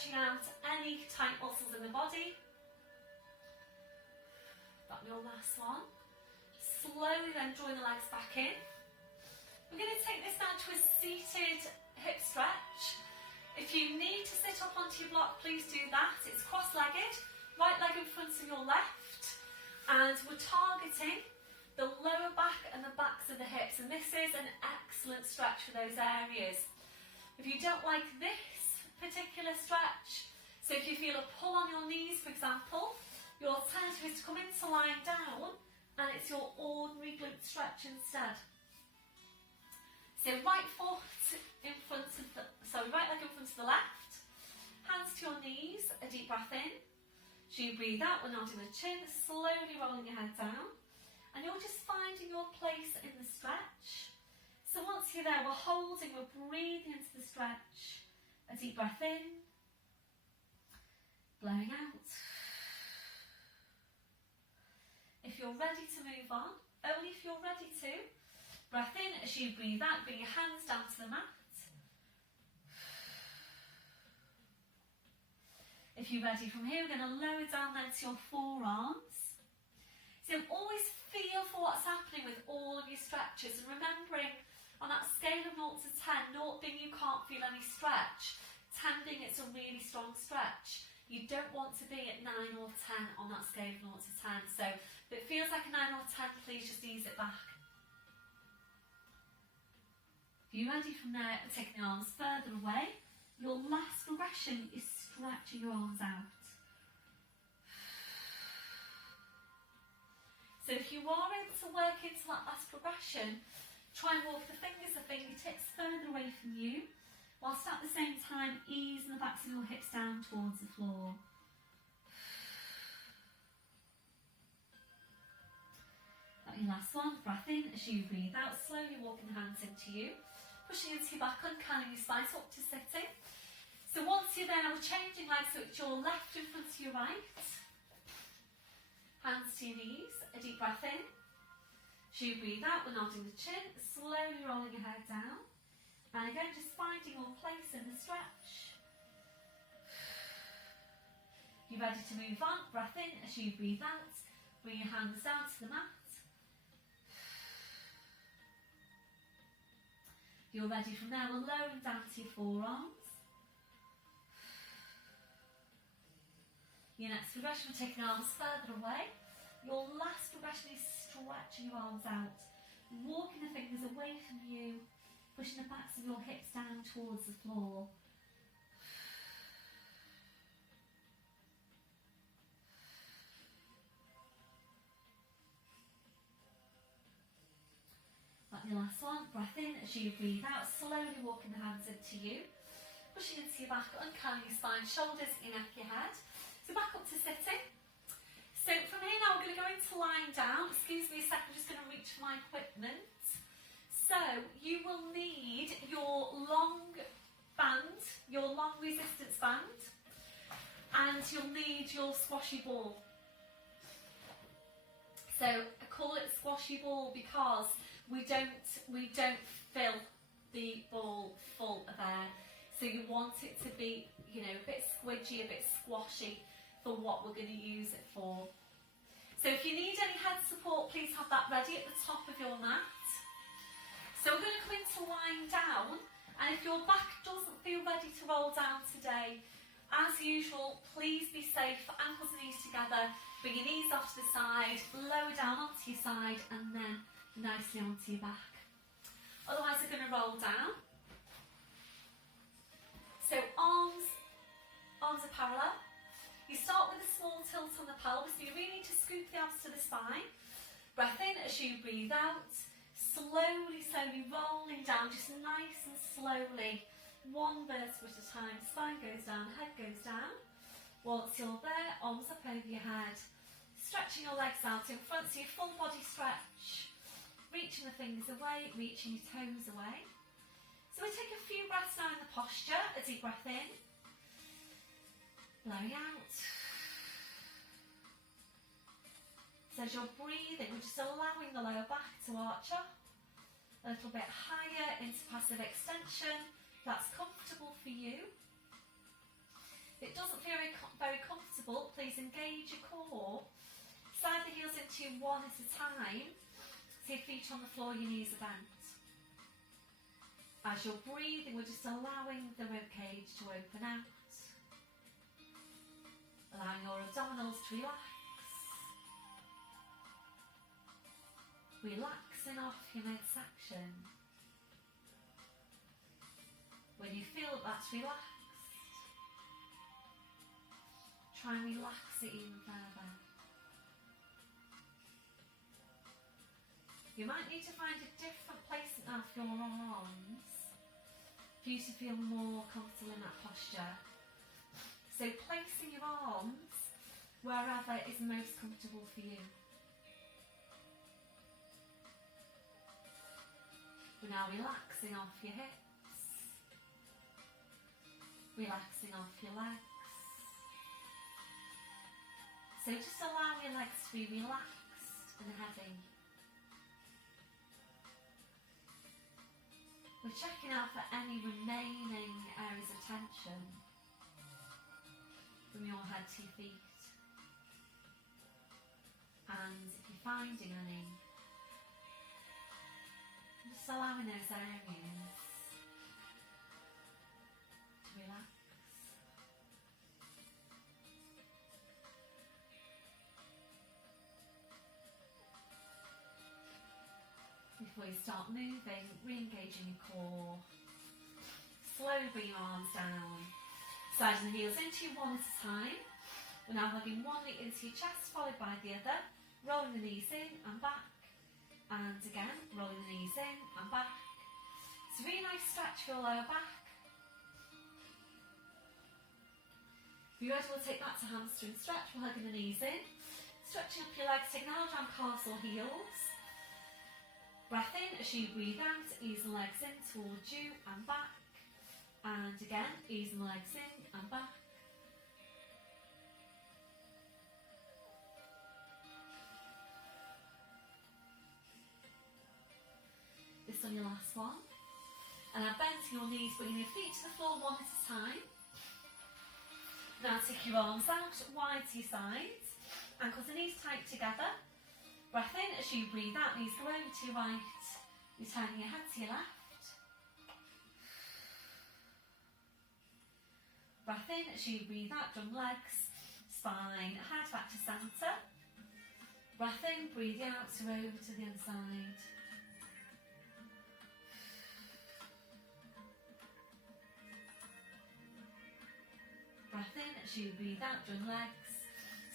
stretching out any tight muscles in the body. That's your last one. Slowly then drawing the legs back in. We're going to take this now to a seated hip stretch. If you need to sit up onto your block, please do that. It's cross-legged, right leg in front of your left, and we're targeting the lower back and the backs of the hips, and this is an excellent stretch for those areas. If you don't like this particular stretch, so if you feel a pull on your knees, for example, your alternative is to come into lying down, and it's your ordinary glute stretch instead. So right foot in front of the, right leg in front of the left, hands to your knees, a deep breath in. So you breathe out, we're nodding the chin, slowly rolling your head down, and you're just finding your place in the stretch. So once you're there, we're holding, we're breathing into the stretch, a deep breath in, blowing out. If you're ready to move on, only if you're ready to, breath in as you breathe out, bring your hands down to the mat. If you're ready from here, we're going to lower down then to your forearms. So always feel for what's happening with all of your stretches, and remembering on that scale of 0 to 10, 0 being you can't feel any stretch, 10 being it's a really strong stretch. You don't want to be at 9 or 10 on that scale of 0 to 10. So if it feels like a 9 or 10, please just ease it back. If you're ready from there, taking the arms further away, your last progression is stretching your arms out. So if you are able to work into that last progression, try and walk the fingers, the fingertips further away from you, whilst at the same time easing the backs of your hips down towards the floor. That's your last one. Breath in as you breathe out, slowly walking the hands into you, pushing into your back, uncurling your spine up to sitting. So once you're there, we're changing legs, so it's your left in front of your right. Hands to your knees, a deep breath in. As you breathe out, we're nodding the chin, slowly rolling your head down. And again, just finding your place in the stretch. You're ready to move on, breath in as you breathe out. Bring your hands down to the mat. You're ready from there, we're lowering down to your forearms. Your next progression, we're taking arms further away. Your last progression is stretching your arms out, walking the fingers away from you, pushing the backs of your hips down towards the floor. Like your last one, breath in as you breathe out, slowly walking the hands into you, pushing into your back, uncurling your spine, shoulders, your neck, your head. So back up to sitting. So from here now we're going to go into lying down. Excuse me a second, I'm just going to reach for my equipment. So you will need your long band, your long resistance band, and you'll need your squashy ball. So I call it squashy ball because we don't fill the ball full of air. So you want it to be, you know, a bit squidgy, a bit squashy for what we're going to use it for. So if you need any head support, please have that ready at the top of your mat. So we're going to come into lying down, and if your back doesn't feel ready to roll down today, as usual, please be safe, ankles and knees together, bring your knees off to the side, lower down onto your side, and then nicely onto your back. Otherwise we're going to roll down. So arms are parallel. You start with a small tilt on the pelvis, so you really need to scoop the abs to the spine. Breath in as you breathe out. Slowly, slowly rolling down, just nice and slowly. One vertebra at a time. Spine goes down, head goes down. Once you're there, arms up over your head. Stretching your legs out in front, so your full body stretch. Reaching the fingers away, reaching your toes away. So we take a few breaths now in the posture. A deep breath in. Blowing out. So as you're breathing, we're just allowing the lower back to arch up. A little bit higher into passive extension. That's comfortable for you. doesn't feel very comfortable, please engage your core. Slide the heels into you one at a time. So your feet on the floor, your knees are bent. As you're breathing, we're just allowing the ribcage to open out. Allowing your abdominals to relax. Relaxing off your midsection. When you feel that's relaxed, try and relax it even further. You might need to find a different placement now for your arms for you to feel more comfortable in that posture. So placing your arms wherever is most comfortable for you. We're now relaxing off your hips, relaxing off your legs. So just allow your legs to be relaxed and heavy. We're checking out for any remaining areas of tension from your head to your feet. And if you're finding any, just allowing those areas to relax. Before you start moving, re-engaging your core. Slowly bring your arms down. Sliding the heels into you one at a time. We're now hugging one knee into your chest, followed by the other. Rolling the knees in and back. And again, rolling the knees in and back. It's a really nice stretch for your lower back. If you're ready, we'll take that to hamstring stretch. We're hugging the knees in. Stretching up your legs, taking a hard round calves or heels. Breath in as you breathe out, ease the legs in towards you and back. And again, ease the legs in and back. This on your last one. And now bending your knees, bringing your feet to the floor one at a time. Now take your arms out, wide to your sides. Ankles and knees tight together. Breath in as you breathe out, knees go over to your right, returning your head to your left. Breath in as you breathe out, drum legs, spine, head back to centre. Breath in, breathe out, so over to the other side. Breath in as you breathe out, drum legs,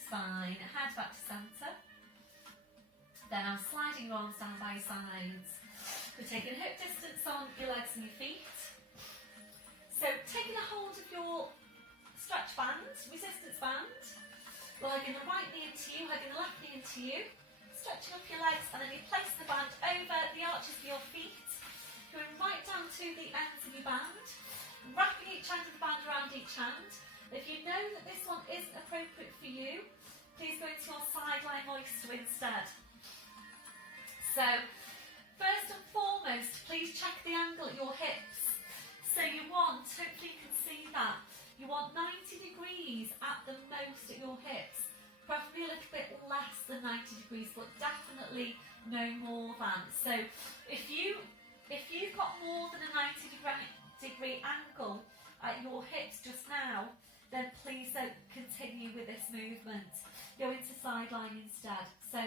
spine, head back to centre. Then I'm sliding your arms down by your sides. We're taking hip distance on your legs and your feet. So taking a hold of your stretch band, resistance band. We're hugging the right knee into you, hugging the left knee into you. Stretching up your legs, and then you place the band over the arches of your feet. Going right down to the ends of your band. Wrapping each end of the band around each hand. If you know that this one isn't appropriate for you, please go into your sideline oyster instead. So, first and foremost, please check the angle at your hips. So you want, hopefully you can see that, you want 90 degrees at the most at your hips. Preferably a little bit less than 90 degrees, but definitely no more than. So if you've got more than a 90 degree angle at your hips just now, then please don't continue with this movement. Go into sideline instead. So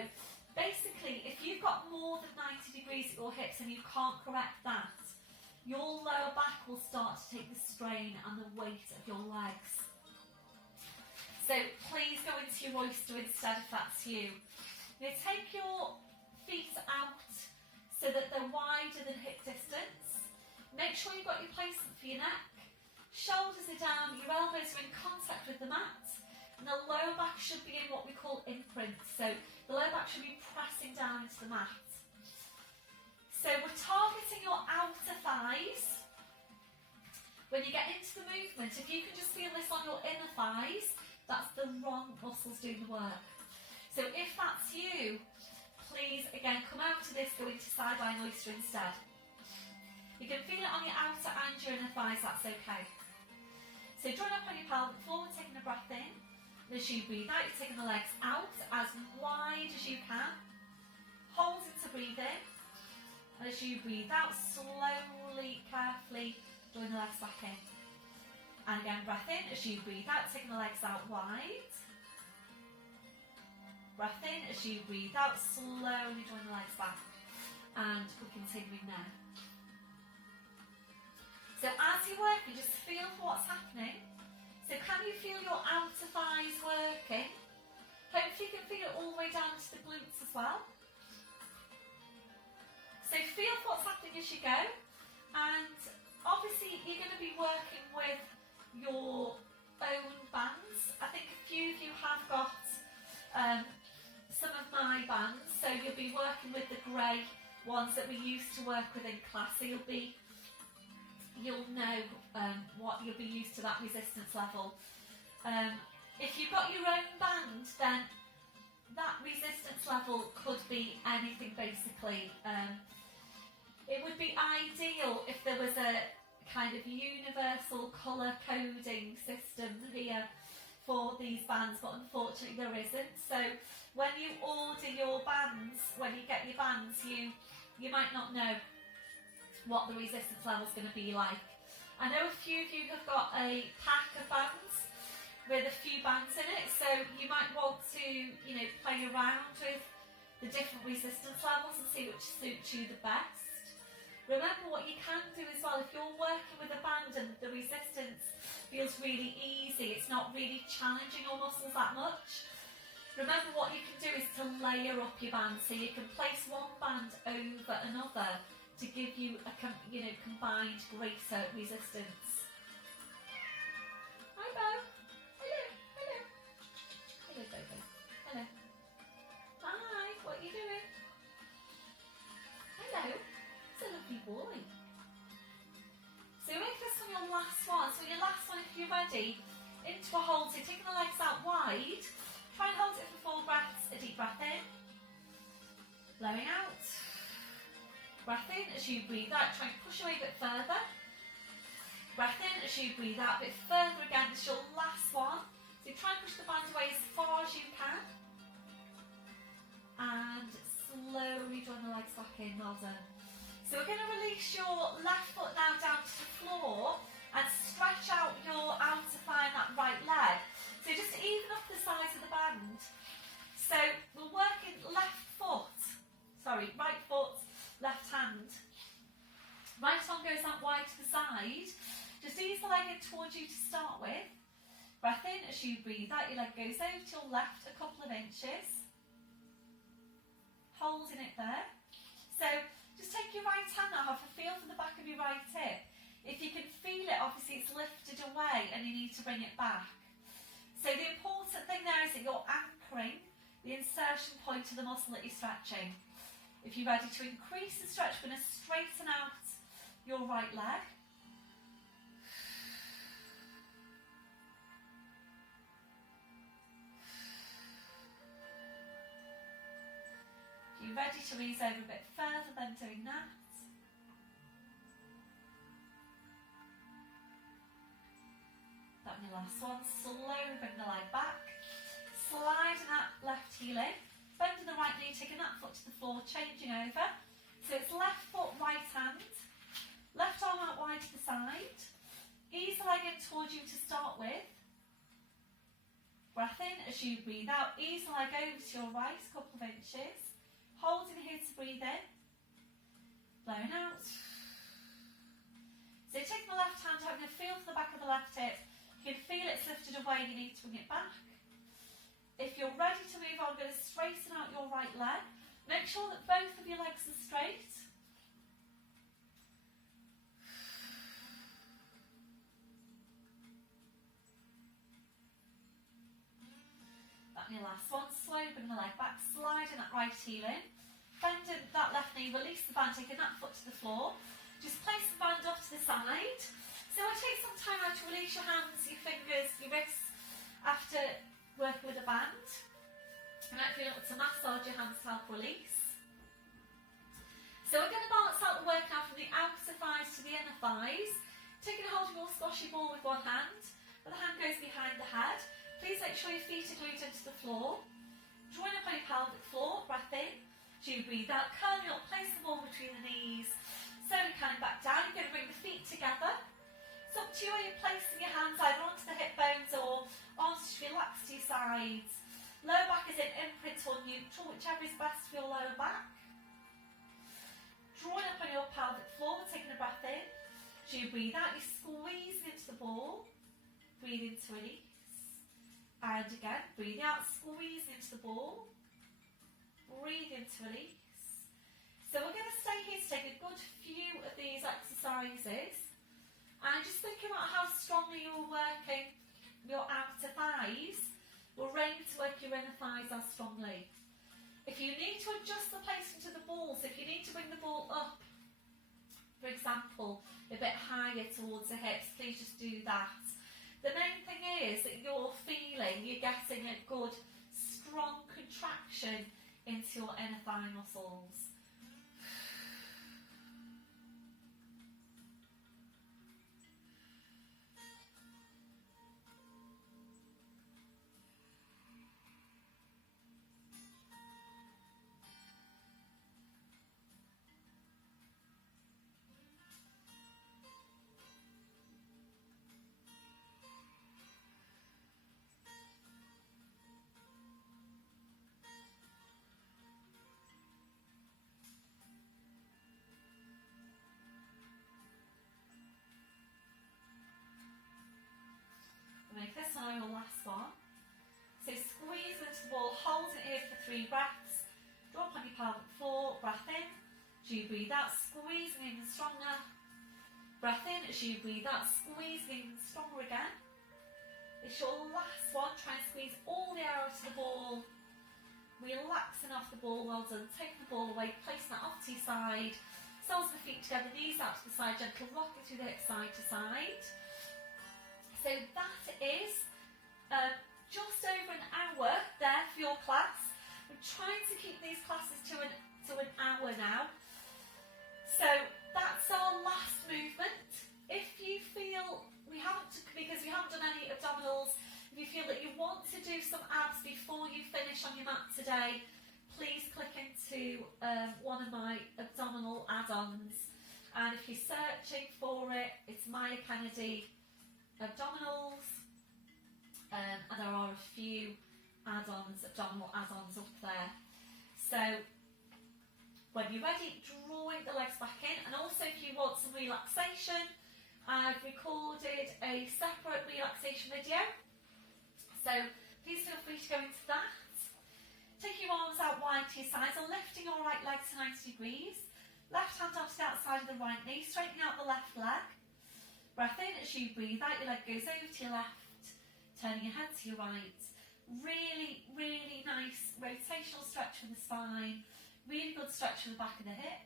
basically, if you've got more than 90 degrees at your hips and you can't correct that, your lower back will start to take the strain and the weight of your legs. So please go into your oyster instead if that's you. Now take your feet out so that they're wider than hip distance. Make sure you've got your placement for your neck. Shoulders are down, your elbows are in contact with the mat. And the lower back should be in what we call imprint. So the lower back should be pressing down into the mat. So we're targeting your outer thighs. When you get into the movement, if you can just feel this on your inner thighs, that's the wrong muscles doing the work. So if that's you, please again come out of this, go into sideline oyster instead. You can feel it on your outer and your inner thighs, that's okay. So join up on your pelvic floor, taking a breath as you breathe out, you're taking the legs out as wide as you can. Hold it to breathe in. And as you breathe out, slowly, carefully drawing the legs back in. And again, breath in as you breathe out, taking the legs out wide. Breath in as you breathe out, slowly drawing the legs back. And we're continuing now. So as you're working, just feel for what's happening. So can you feel your outer thighs working? Hopefully you can feel it all the way down to the glutes as well. So feel for what's happening as you go. And obviously you're going to be working with your own bands. I think a few of you have got some of my bands. So you'll be working with the grey ones that we used to work with in class. So you'll know what you'll be used to, that resistance level. If you've got your own band, then that resistance level could be anything basically. It would be ideal if there was a kind of universal colour coding system here for these bands, but unfortunately there isn't. So when you order your bands, when you get your bands, you might not know what the resistance level is going to be like. I know a few of you have got a pack of bands with a few bands in it, so you might want to, play around with the different resistance levels and see which suits you the best. Remember what you can do as well, if you're working with a band and the resistance feels really easy, it's not really challenging your muscles that much, remember what you can do is to layer up your band, so you can place one band over another to give you a combined greater resistance. Hi Bo. Hello. Hello. Hello Bobo. Hello. Hi. What are you doing? Hello. It's a lovely boy. So you make this on your last one. So your last one, if you're ready, into a hold. So taking the legs out wide. Try and hold it for 4 breaths. A deep breath in. Blowing out. Breath in as you breathe out, try and push away a bit further. Breath in as you breathe out, a bit further again. This is your last one. So try and push the band away as far as you can. And slowly draw the legs back in, well done. So we're going to release your left foot now down to the floor and stretch out your outer thigh and that right leg. So just even up the size of the band. So we're working right foot, left hand. Right arm goes out wide to the side. Just ease the leg in towards you to start with. Breath in as you breathe out, your leg goes over to your left a couple of inches. Holding it there. So just take your right hand now, have a feel for the back of your right hip. If you can feel it, obviously it's lifted away and you need to bring it back. So the important thing there is that you're anchoring the insertion point of the muscle that you're stretching. If you're ready to increase the stretch, we're going to straighten out your right leg. If you're ready to ease over a bit further, then doing that. That your last one. Slowly bring the leg back. Sliding that left heel in. Bending the right knee, taking that foot to the floor, changing over. So it's left foot, right hand. Left arm out wide to the side. Ease the leg in towards you to start with. Breath in as you breathe out. Ease the leg over to your right, a couple of inches. Holding here to breathe in. Blowing out. So taking the left hand, having a feel for the back of the left hip. You can feel it's lifted away, you need to bring it back. If you're ready to move on, I'm going to straighten out your right leg. Make sure that both of your legs are straight. That your last one. Slowly bring the leg back, sliding that right heel in. Bending that left knee, release the band, taking that foot to the floor. Just place the band off to the side. So I take some time out to release your hands, your fingers, your wrists after working with a band. You might feel to massage your hands to help release. So we're going to balance out the work now from the outer thighs to the inner thighs. Taking a hold of your squashy ball with one hand, but the hand goes behind the head. Please make sure your feet are glued into the floor. Drawing up on your pelvic floor, breath in. As you breathe out, curling up, place the ball between the knees. Slowly curling back down. You're going to bring the feet together. It's up to you where you're placing your hands either onto the hip bones or arms to relax to your sides. Lower back is in imprint or neutral, whichever is best for your lower back. Drawing up on your pelvic floor, taking a breath in. As you breathe out, you're squeezing into the ball. Breathe in to release. And again, breathe out, squeezing into the ball. Breathe in to release. So we're going to stay here to take a good few of these exercises. And just thinking about how strongly you're working your outer thighs, we're aiming to work your inner thighs as strongly. If you need to adjust the placement of the ball, so if you need to bring the ball up, for example, a bit higher towards the hips, please just do that. The main thing is that you're feeling, you're getting a good, strong contraction into your inner thigh muscles. Make this one your last one. So squeeze into the ball, hold it here for 3 breaths. Drop on your pelvic floor, breath in. As you breathe out, squeezing even stronger. Breath in, as you breathe out, squeezing even stronger again. It's your last one. Try and squeeze all the air out of the ball. Relaxing off the ball, well done. Taking the ball away, placing that off to your side. Soles of the feet together, knees out to the side, gentle rocking through the hips side to side. So that is just over an hour there for your class. We're trying to keep these classes to an hour now. So that's our last movement. If you feel because we haven't done any abdominals, if you feel that you want to do some abs before you finish on your mat today, please click into one of my abdominal add-ons. And if you're searching for it, it's Mair abdominals, and there are a few abdominal add-ons up there. So when you're ready, drawing the legs back in, and also if you want some relaxation, I've recorded a separate relaxation video, so please feel free to go into that. Take your arms out wide to your sides, and lifting your right leg to 90 degrees, left hand onto the outside of the right knee, straightening out the left leg. Breath in, as you breathe out, your leg goes over to your left, turning your head to your right. Really, really nice rotational stretch for the spine. Really good stretch for the back of the hip.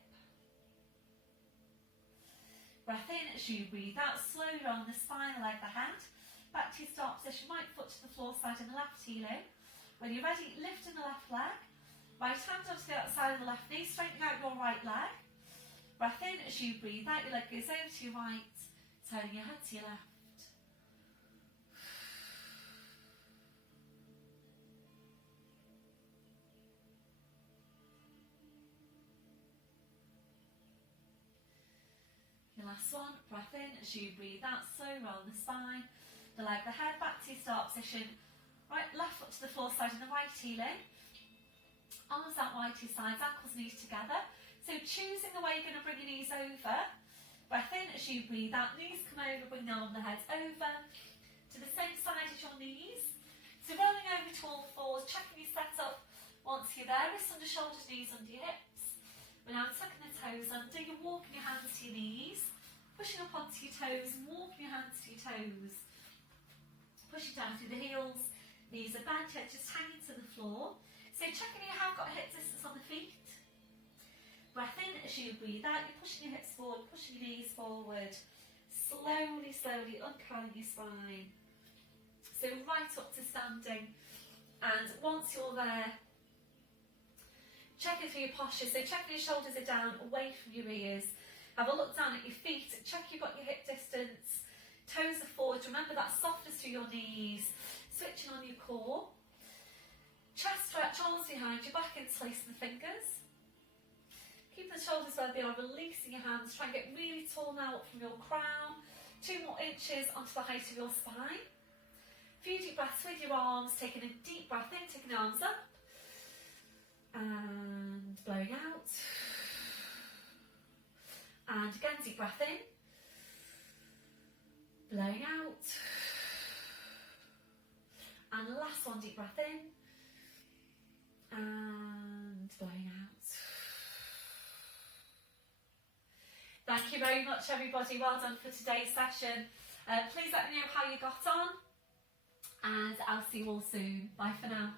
Breath in, as you breathe out, slowly on the spine, leg, the hand. Back to your start position, right foot to the floor side and the left heel in. When you're ready, lifting the left leg. Right hand onto the outside of the left knee, straightening out your right leg. Breath in, as you breathe out, your leg goes over to your right, turning your head to your left. Your last one, breath in, as you breathe out, slow roll the spine, the leg, the head, back to your start position. Right, left foot to the floor side and the right heel in. Arms out wide to your sides, ankles, knees together. So choosing the way you're going to bring your knees over. Breath in, as you breathe out, knees come over, bring the arm and the head over to the same side as your knees. So rolling over to all fours, checking your setup once you're there, wrists under shoulders, knees under your hips. We're now tucking the toes under, you're walking your hands to your knees, pushing up onto your toes, walking your hands to your toes. Pushing down through the heels, knees are bent, head just hanging to the floor. So checking you have got hip distance on the feet. Breath in, as you breathe out, you're pushing your hips forward, pushing your knees forward. Slowly, slowly uncurling your spine. So right up to standing. And once you're there, checking through your posture. So checking your shoulders are down, away from your ears. Have a look down at your feet. Check you've got your hip distance. Toes are forward. Remember that softness through your knees. Switch tension on your core. Chest stretch, arms behind you, back interlacing the fingers. Keep the shoulders where they are, releasing your hands. Try and get really tall now up from your crown. 2 more inches onto the height of your spine. Few deep breaths with your arms, taking a deep breath in, taking the arms up. And blowing out. And again, deep breath in. Blowing out. And last one, deep breath in. And blowing out. Thank you very much, everybody. Well done for today's session. Please let me know how you got on, and I'll see you all soon. Bye for now.